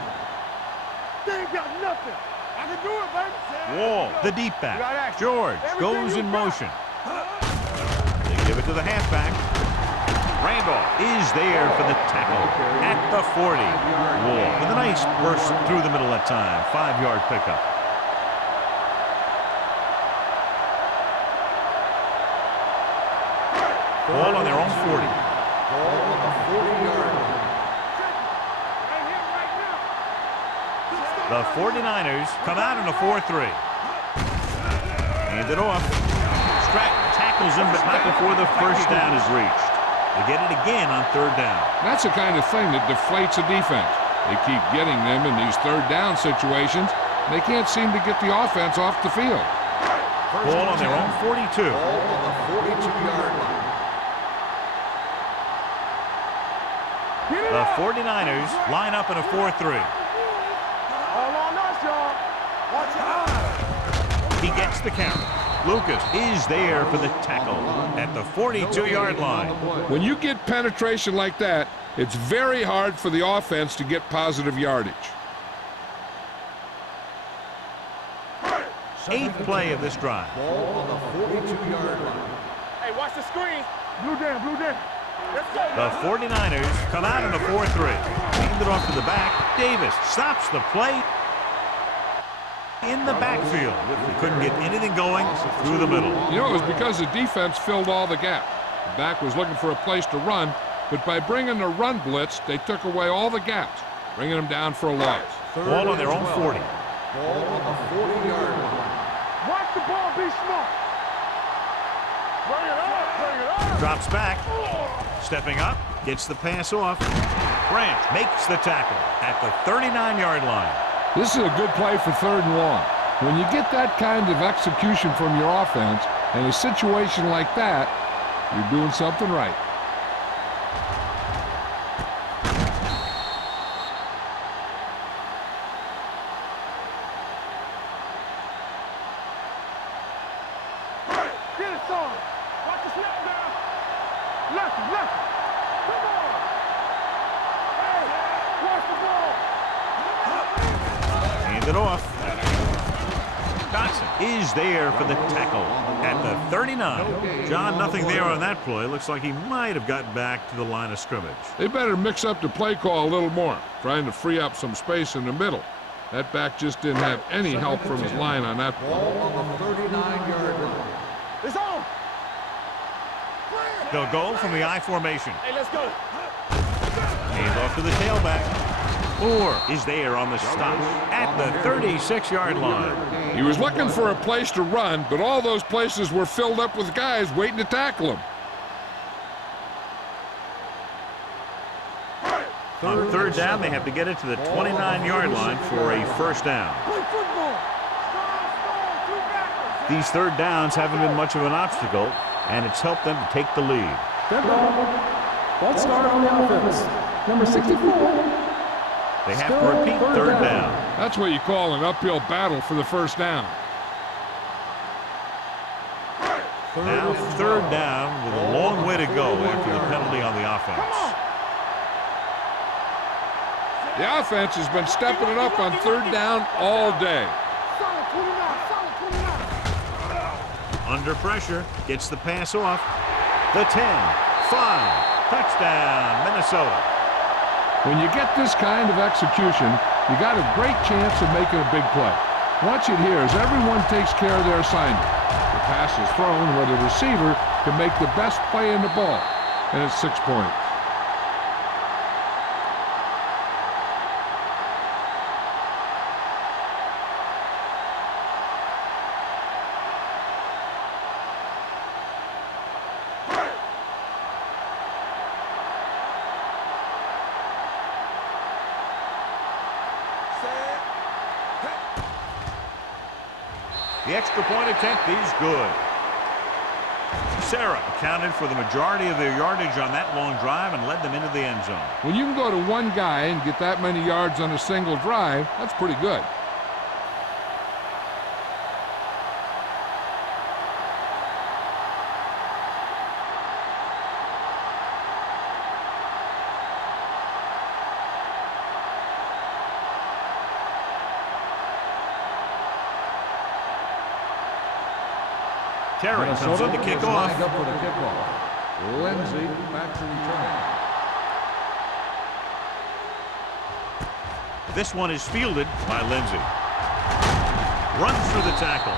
They ain't got nothing. I can do it, baby. Wall, the deep back. George goes in motion. They give it to the halfback. Randolph is there for the tackle at the 40. Wall with a nice burst through the middle that time. 5-yard pickup. Ball on their own 40. Ball on the 40-yard line. The 49ers come out in a 4-3. Hand it off. Stratton tackles him, but not before the first down is reached. They get it again on 3rd down. That's the kind of thing that deflates a defense. They keep getting them in these 3rd down situations, and they can't seem to get the offense off the field. Ball on their own 42. Ball on the 42-yard line. The 49ers line up in a 4-3. All on us, y'all. Watch your eyes. He gets the count. Lucas is there for the tackle at the 42-yard line. When you get penetration like that, it's very hard for the offense to get positive yardage. 8th play of this drive. Ball on the 42-yard line. Hey, watch the screen. Blue down, blue down. Let's go. The 49ers come out in a 4-3. Hand it off to the back. Davis stops the play in the backfield. He couldn't get anything going through the middle. You know, it was because the defense filled all the gaps. The back was looking for a place to run, but by bringing the run blitz, they took away all the gaps, bringing them down for a loss. Ball on their own 40. Ball on the 40-yard line. Watch the ball, be smart. Bring it up, bring it up. Drops back. Stepping up. Gets the pass off. Branch makes the tackle at the 39-yard line. This is a good play for 3rd and long. When you get that kind of execution from your offense in a situation like that, you're doing something right. Get it, son. Watch the snap down. Lefty, lefty. Come on. Hey, watch the ball. Hand it off. Dotson is there for the tackle at the 39. John, nothing there on that play. Looks like he might have gotten back to the line of scrimmage. They better mix up the play call a little more, trying to free up some space in the middle. That back just didn't have any help from his line on that play. Ball on the 39-yard line. It's on. They'll go from the I formation. Hey, let's go. Hand off to the tailback. Moore is there on the stop at the 36-yard line. He was looking for a place to run, but all those places were filled up with guys waiting to tackle him. On 3rd down, they have to get it to the 29-yard line for a first down. Play football. Two backwards. These 3rd downs haven't been much of an obstacle, and it's helped them to take the lead. Dead ball. Ball start on the offense. Number 64. They have to repeat 3rd down. That's what you call an uphill battle for the first down. Now 3rd down with a long way to go after the penalty on the offense. The offense has been stepping it up on 3rd down all day. Solid 29, solid 29. Under pressure, gets the pass off. The 10, 5, touchdown, Minnesota. When you get this kind of execution, you got a great chance of making a big play. Watch it here as everyone takes care of their assignment. The pass is thrown where the receiver can make the best play in the ball, and it's 6 points. The extra point attempt is good. Sarah accounted for the majority of their yardage on that long drive and led them into the end zone. When you can go to one guy and get that many yards on a single drive, that's pretty good. Terry comes in to kick off. Up for the kickoff. Lindsay back to return. This one is fielded by Lindsay. Runs through the tackle.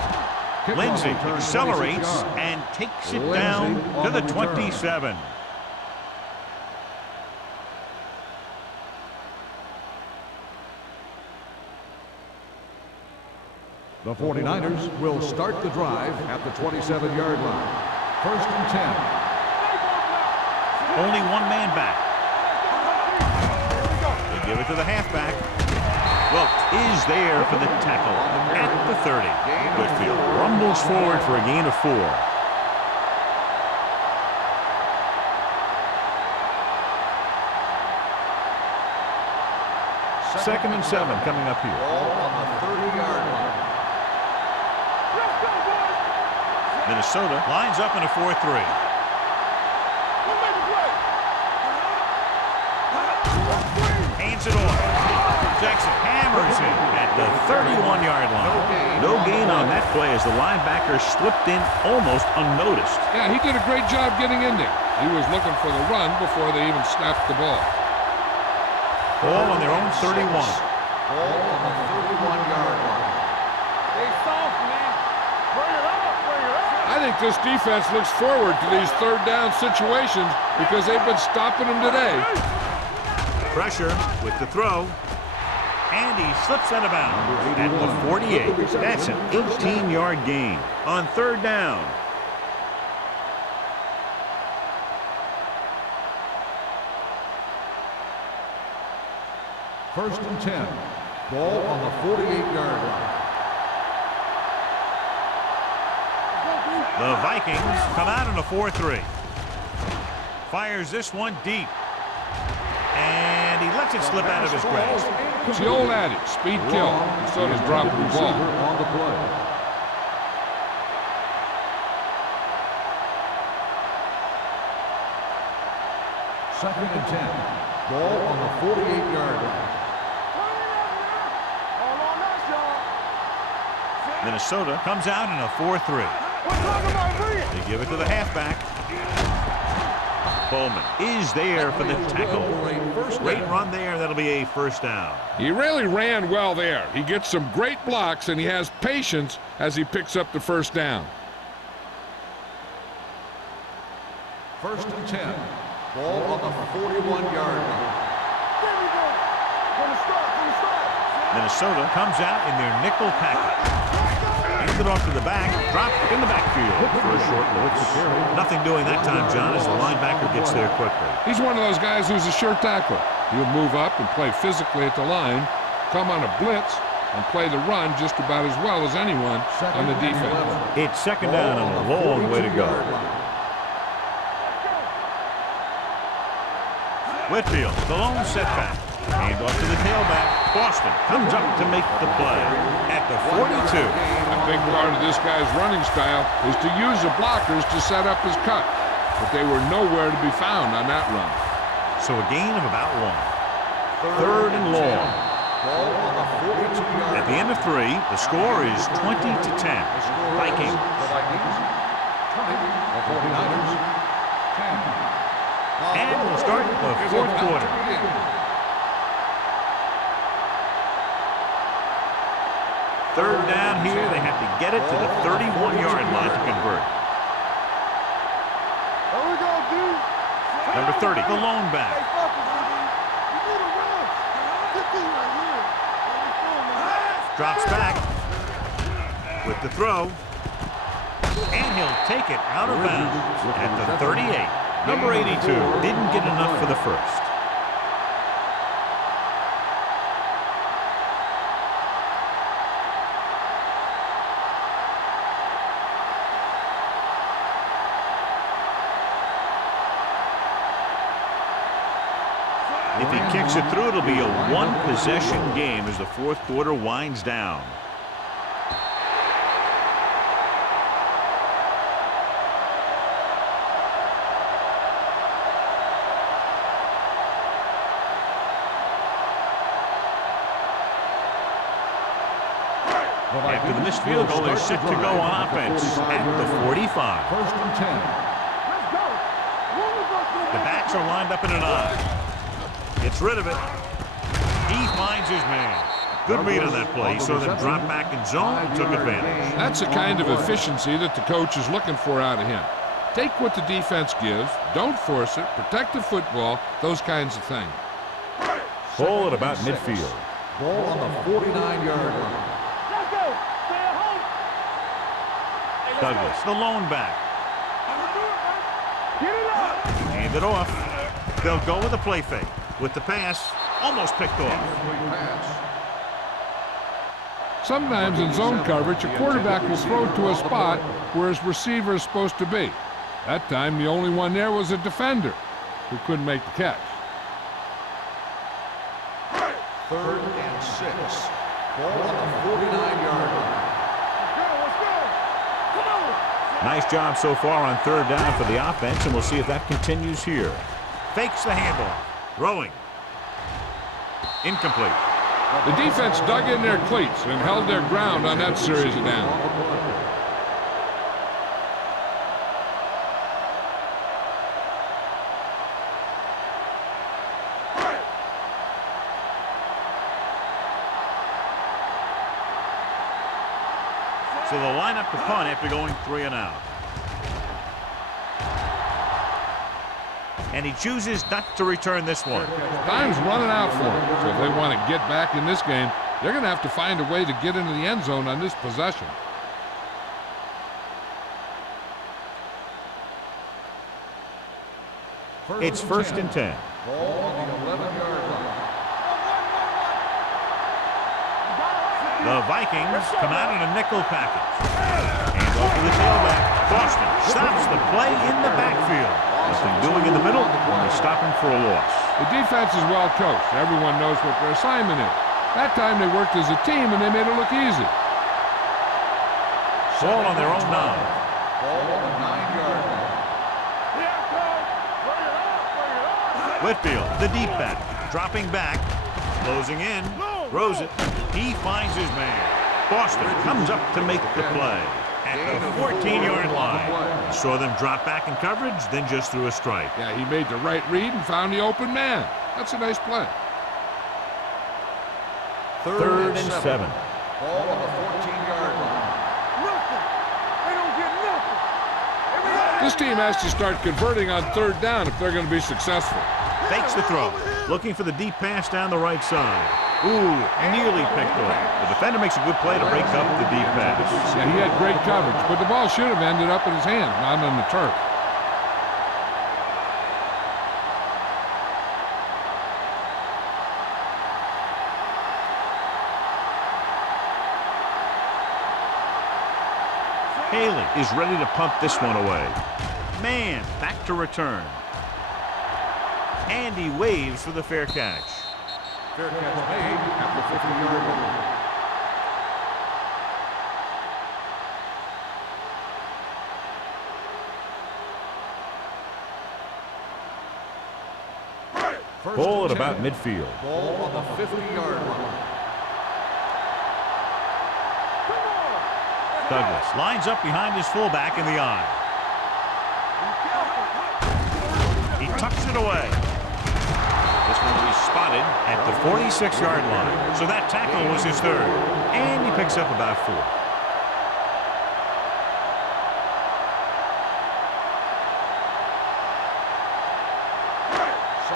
Lindsay accelerates and takes it down to the 27. The 49ers will start the drive at the 27-yard line. 1st and 10. Only one man back. They give it to the halfback. Well, is there for the tackle at the 30. Whitfield rumbles forward for a gain of 4. Second and 7 coming up here. Ball on the 30-yard line. Minnesota lines up in a 4-3. Hands it off. Jackson hammers it at the 31-yard line. No gain on that play as the linebacker slipped in almost unnoticed. Yeah, he did a great job getting in there. He was looking for the run before they even snapped the ball. Ball on their own 31. Ball on the 31-yard line. Stay soft, man. Bring it up, bring it up. I think this defense looks forward to these third down situations because they've been stopping them today. Pressure with the throw. And he slips out of bounds at the 48. That's an 18-yard gain on third down. First and 10. Ball on the 48-yard line. The Vikings come out in a 4-3. Fires this one deep. And he lets it slip out of his grasp. It's the old adage, speed kill. So does dropping the ball. On the play. Second and 10. Ball on the 48-yard line. Minnesota comes out in a 4-3. They give it to the halfback. Bowman is there for the tackle. Great run there. That'll be a first down. He really ran well there. He gets some great blocks, and he has patience as he picks up the first down. First and 10. Ball on the 41-yard line. Minnesota comes out in their nickel package. Hands it off to the back. Drop in the backfield for a short loss. Nothing doing that time, John, as the linebacker gets there quickly. He's one of those guys who's a sure tackler. He'll move up and play physically at the line, come on a blitz, and play the run just about as well as anyone on the defense. It's second down and a long way to go. Whitfield, the lone setback. Hand off to the tailback. Boston comes up to make the play at the 42. A big part of this guy's running style is to use the blockers to set up his cut, but they were nowhere to be found on that run. So a gain of about 1. Third and long. Ball on the 42-yard line. At the end of 3, the score is 20-10. Vikings. The Vikings. 20. The 49ers. 10. And we'll start the fourth quarter. Third down here. They have to get it to the 31-yard line to convert. There we go, dude. Number 30, the lone Hey, back. fuck it, baby. You need a run. Get these right here. Drops back with the throw. And he'll take it out of bounds at the 38. Number 82 didn't get enough for the first. If he kicks it through, it'll be a one-possession game as the fourth quarter winds down. After the missed field goal, they're set to go on offense at the 45. First and 10. Let's go. The backs are lined up in an I. Gets rid of it. He finds his man. Good read on that play. He saw them drop back in zone and took advantage. That's the kind of efficiency that the coach is looking for out of him. Take what the defense gives, don't force it, protect the football, those kinds of things. Ball at about midfield. Ball on the 49-yard line. Let's go. Stay at home. Douglas, the lone back. Get it up. Hand it off. They'll go with a play fake. With the pass, almost picked off. Sometimes in zone coverage, a quarterback will throw to a spot where his receiver is supposed to be. That time, the only one there was a defender who couldn't make the catch. Third and 6. Ball on the 49-yard line. Let's go. Come on. Nice job so far on third down for the offense, and we'll see if that continues here. Fakes the handoff. Throwing. Incomplete. The defense dug in their cleats and held their ground on that series of downs. So they'll line up to punt after going 3 and out. And he chooses not to return this one. Time's running out for them. So if they want to get back in this game, they're going to have to find a way to get into the end zone on this possession. It's first and 10. Ball on the 11-yard line. The Vikings come out in a nickel package. Hands off to the tailback. Boston stops the play in the backfield. Nothing doing in the middle. They stop him for a loss. The defense is well coached. Everyone knows what their assignment is. That time they worked as a team and they made it look easy. Ball on their own 9. Ball on the 9-yard line. Here it comes. Bring it up. Bring it up. Whitfield, the deep back, dropping back, closing in, throws it. He finds his man. Boston comes up to make the play at the 14-yard line. He saw them drop back in coverage, then just threw a strike. Yeah, he made the right read and found the open man. That's a nice play. Third and 7. Ball on the 14-yard line. Nothing. They don't get nothing. Everybody. This team has to start converting on third down if they're going to be successful. Fakes the throw, looking for the deep pass down the right side. Ooh, nearly picked off. The defender makes a good play to break up the deep pass. Yeah, he had great coverage, but the ball should have ended up in his hands, not on the turf. Haley is ready to punt this one away. Man, back to return. And he waves for the fair catch. Fair catch made at the 50-yard line. Ball at about midfield. Ball on the 50-yard line. Douglas lines up behind his fullback in the I. He tucks it away. This one will be spotted at the 46-yard line. So that tackle was his third. And he picks up about 4.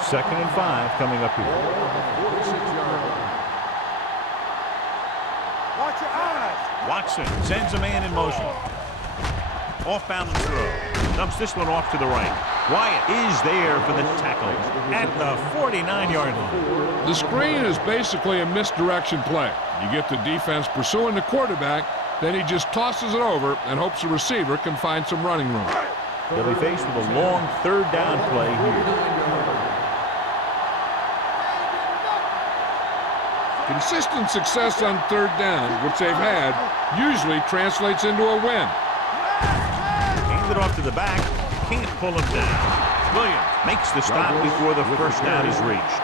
Second and 5 coming up here. Watch your eyes. Watson sends a man in motion. Off balance throw. Dumps this one off to the right. Wyatt is there for the tackle at the 49-yard line. The screen is basically a misdirection play. You get the defense pursuing the quarterback, then he just tosses it over and hopes the receiver can find some running room. They'll be faced with a long third down play here. Consistent success on third down, which they've had, usually translates into a win. Hand it off to the back. Can't pull him down. Williams makes the stop before the first down is reached.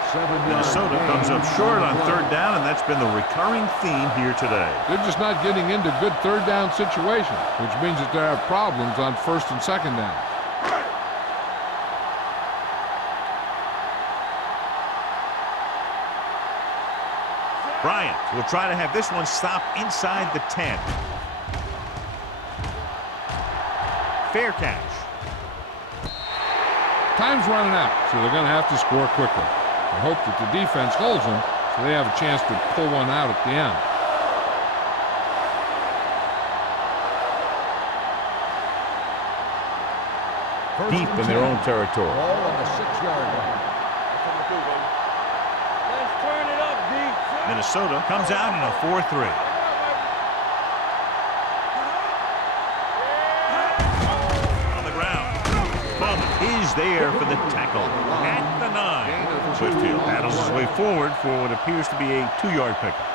Minnesota comes up short on third down, and that's been the recurring theme here today. They're just not getting into good third down situations, which means that they have problems on first and second down. Bryant will try to have this one stop inside the 10. Fair catch. Time's running out, so they're going to have to score quickly. They hope that the defense holds them so they have a chance to pull one out at the end. Deep in their own territory. Ball on the 6-yard line. Let's turn it up, D. Minnesota comes out in a 4-3. On the ground. Bowman is there for the tackle at the 9. Whitfield battles his way forward for what appears to be a 2-yard pickup.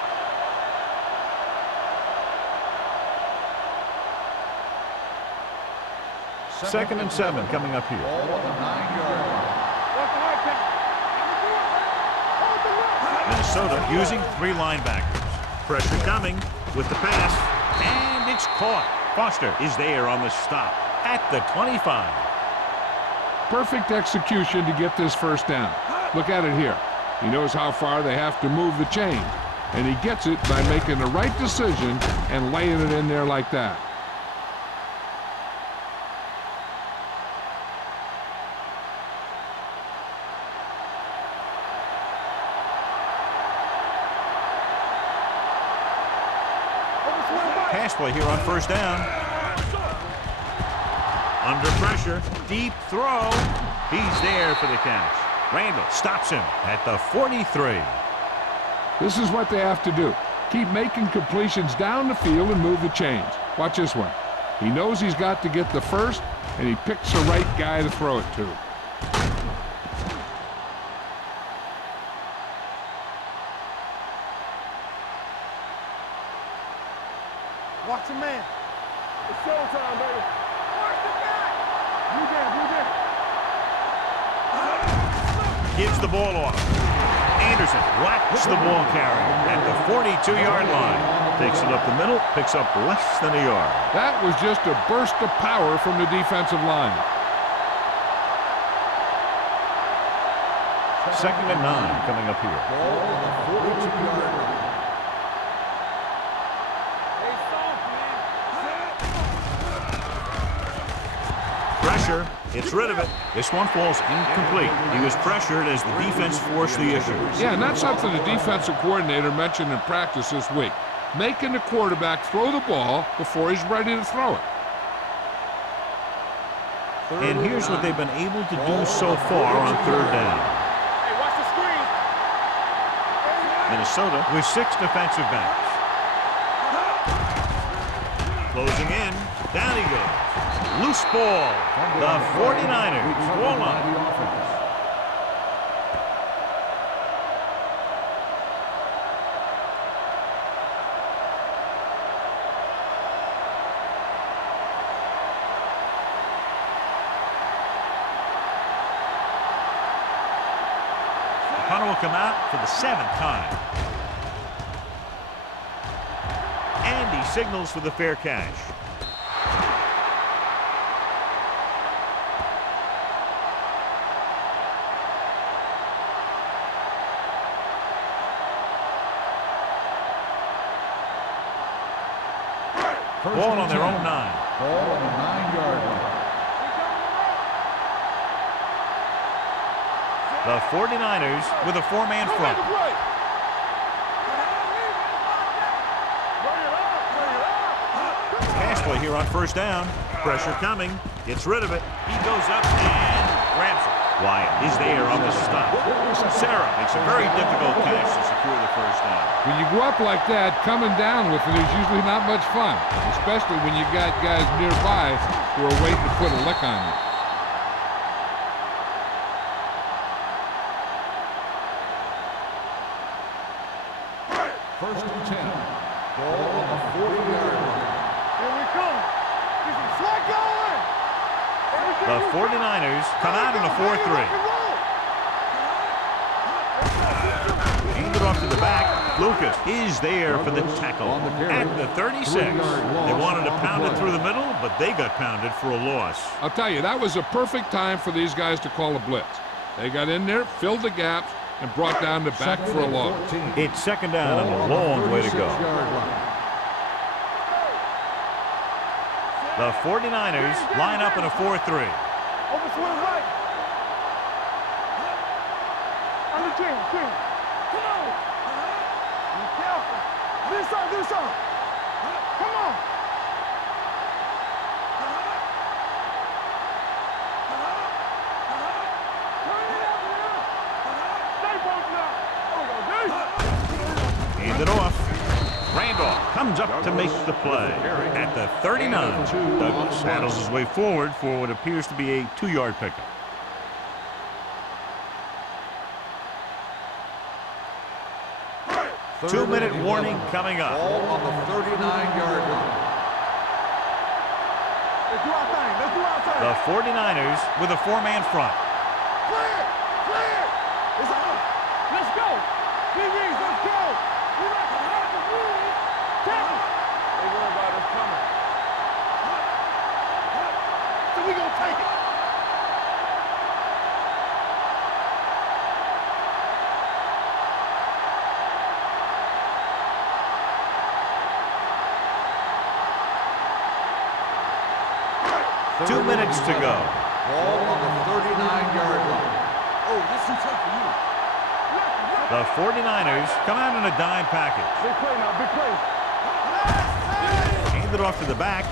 Second and 7 coming up here. Ball on the 9-yard line. Minnesota using 3 linebackers. Pressure coming with the pass, and it's caught. Foster is there on the stop at the 25. Perfect execution to get this first down. Look at it here. He knows how far they have to move the chain, and he gets it by making the right decision and laying it in there like that. Pass play here on first down. Under pressure, deep throw. He's there for the catch. Randall stops him at the 43. This is what they have to do. Keep making completions down the field and move the chains. Watch this one. He knows he's got to get the first, and he picks the right guy to throw it to. Watch the man. It's showtime, baby. Watch the guy. Blue down. Gives the ball off. Anderson whacks the ball carrier at the 42-yard line. Takes it up the middle, picks up less than a yard. That was just a burst of power from the defensive line. Second and 9 coming up here. Ball on the 42-yard line. Pressure. It's rid of it. This one falls incomplete. He was pressured as the defense forced the issue. Yeah, and that's something the defensive coordinator mentioned in practice this week. Making the quarterback throw the ball before he's ready to throw it. And here's what they've been able to do so far on third down. Hey, watch the screen. Minnesota with 6 defensive backs. Closing in. Down he goes. Loose ball. The 49ers ball on. The punter will come out for the 7th time. And he signals for the fair catch. Ball on their own 9. Ball on the 9-yard line. The 49ers with a 4-man front. Pass play here on first down. Pressure coming. Gets rid of it. He goes up and grabs it. Wyatt is there on the stop. Sarah makes a very difficult catch to secure the first down. When you go up like that, coming down with it is usually not much fun, especially when you've got guys nearby who are waiting to put a lick on you. First and 10. Ball on the 40-yard line. Here we come. Get some slack going. The 49ers come out in a 4-3. Hand it off to the back. Lucas is there for the tackle at the 36. They wanted to pound it through the middle, but they got pounded for a loss. I'll tell you, that was a perfect time for these guys to call a blitz. They got in there, filled the gaps, and brought down the back for a loss. It's second down and a long way to go. The 49ers line up in a 4-3. Over to his right. Under team. Come on. Be careful. This side. Come on. Hand it off. Randolph comes up to make the play at the 39. Douglas handles his way forward for what appears to be a 2-yard pickup. Two-minute warning coming up. Ball on the 39-yard line. Let's do our thing. The 49ers with a 4-man front. Clear. It's on. Let's go. DBs, let's go. We got to have the move. Tackle. They worry about us coming. So we gonna take it. Two minutes to go. Ball on the 39-yard line. Oh, this is tough for you. The 49ers come out in a dime package. Big play now, big play. Hand it off to the back.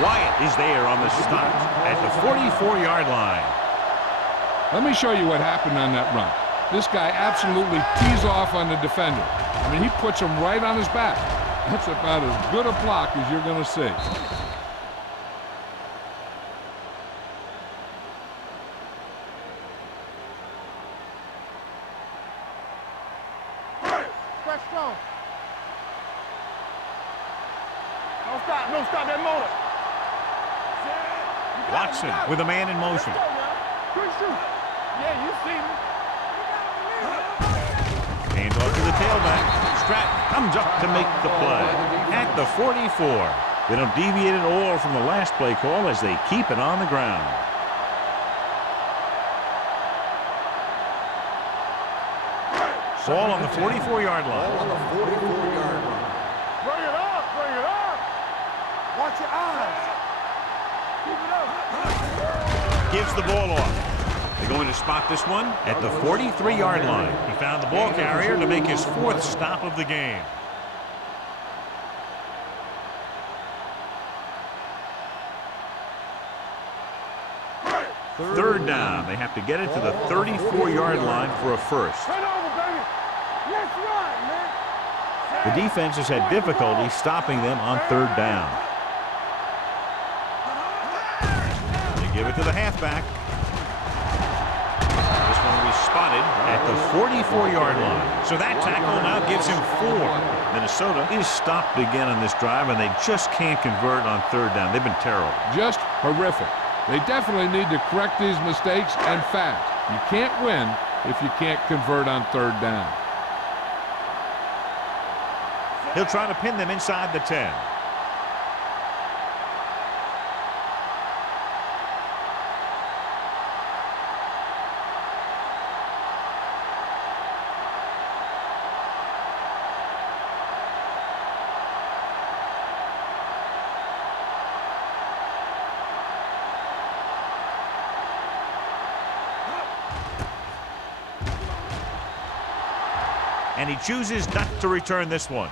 Wyatt is there on the stop at the 44-yard line. Let me show you what happened on that run. This guy absolutely tees off on the defender. I mean, he puts him right on his back. That's about as good a block as you're going to see. Strong. Don't stop that motor. Watson with a man in motion. Good shoot. Yeah, you see me. Hand off to the tailback. Stratton comes up to make the play at the 44. They don't deviate at all from the last play call as they keep it on the ground. Ball on the 44-yard line. On the 44-yard line. Bring it up. Watch your eyes. Keep it up. Gives the ball off. They're going to spot this one at the 43-yard line. He found the ball carrier to make his 4th stop of the game. Third down. They have to get it to the 34-yard line for a first. Turn over, baby. Let's run, man. The defense has had difficulty stopping them on third down. They give it to the halfback. This one will be spotted at the 44-yard line. So that tackle now gives him 4. Minnesota is stopped again on this drive, and they just can't convert on third down. They've been terrible. Just horrific. They definitely need to correct these mistakes and fast. You can't win if you can't convert on third down. He'll try to pin them inside the 10. And he chooses not to return this one.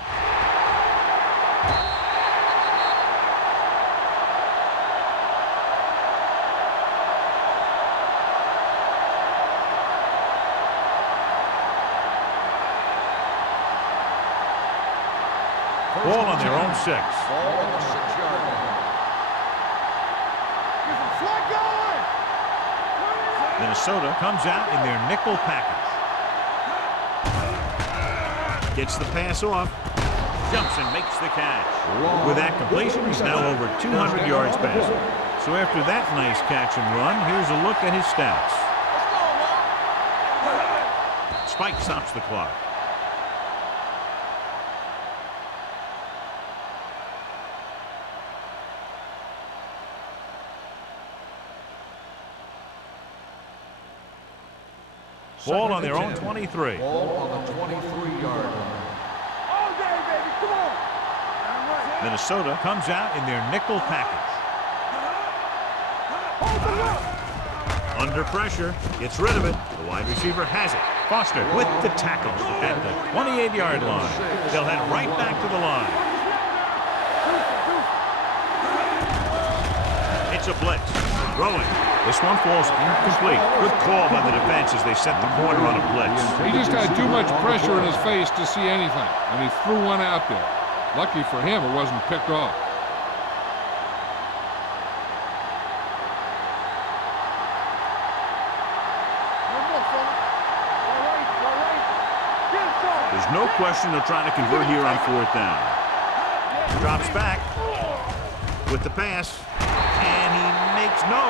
Ball on their own 6. Ball on the 6-yard line. Get some slack going. Minnesota comes out in their nickel package. Gets the pass off. Jumps and makes the catch. With that completion, he's now over 200 yards passing. So after that nice catch and run, here's a look at his stats. Spike stops the clock. Ball on their own 23. Ball on the 23-yard line. All day, baby. Come on. Minnesota comes out in their nickel package. Under pressure, gets rid of it. The wide receiver has it. Foster with the tackle at the 28-yard line. They'll head right back to the line. It's a blitz. Throwing. This one falls incomplete. Good call by the defense as they set the corner on a blitz. He just had too much pressure in his face to see anything, and he threw one out there. Lucky for him, it wasn't picked off. There's no question they're trying to convert here on 4th down. Drops back with the pass, and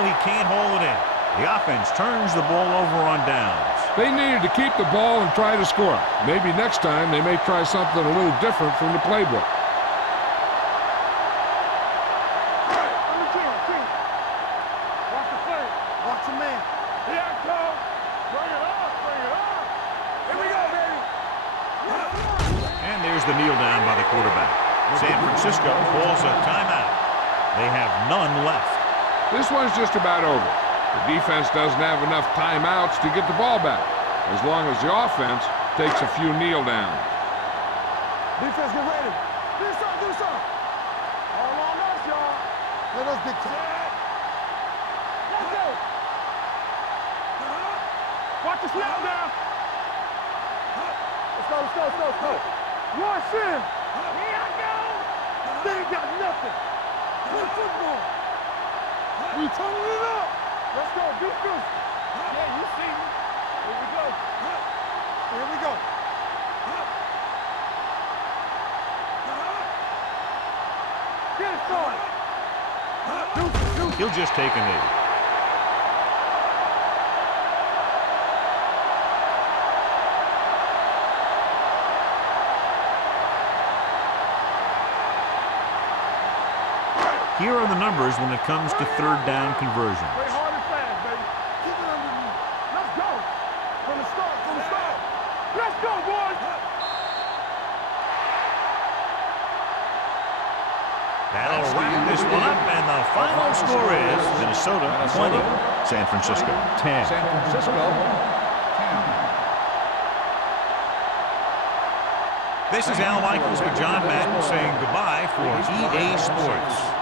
he can't hold it in. The offense turns the ball over on downs. They needed to keep the ball and try to score. Maybe next time they may try something a little different from the playbook. Watch the play. Watch the man. Here I come. Bring it on. Bring it on. Here we go, baby. And there's the kneel down by the quarterback. San Francisco calls a timeout. They have none left. This one's just about over. The defense doesn't have enough timeouts to get the ball back, as long as the offense takes a few kneel downs. Defense, get ready. Do something, do something. All on us, y'all. Let us dictate. Let's go. Watch the snap now. Let's go, let's go, let's go, let's go. Rush in. Here I go. They ain't got nothing. Play football. We turning it up. Let's go, defense. Yeah, you see me. Here we go. Here we go. Get it, son. He'll just take a knee. Here are the numbers when it comes to 3rd down conversions. Play hard and fast, baby. Keep it underneath. Let's go. From the start, from the start. Let's go, boys. That'll wrap this one up, and the final score is Minnesota 20, San Francisco 10. San Francisco 10. This is Al Michaels with John Madden saying goodbye for EA Sports.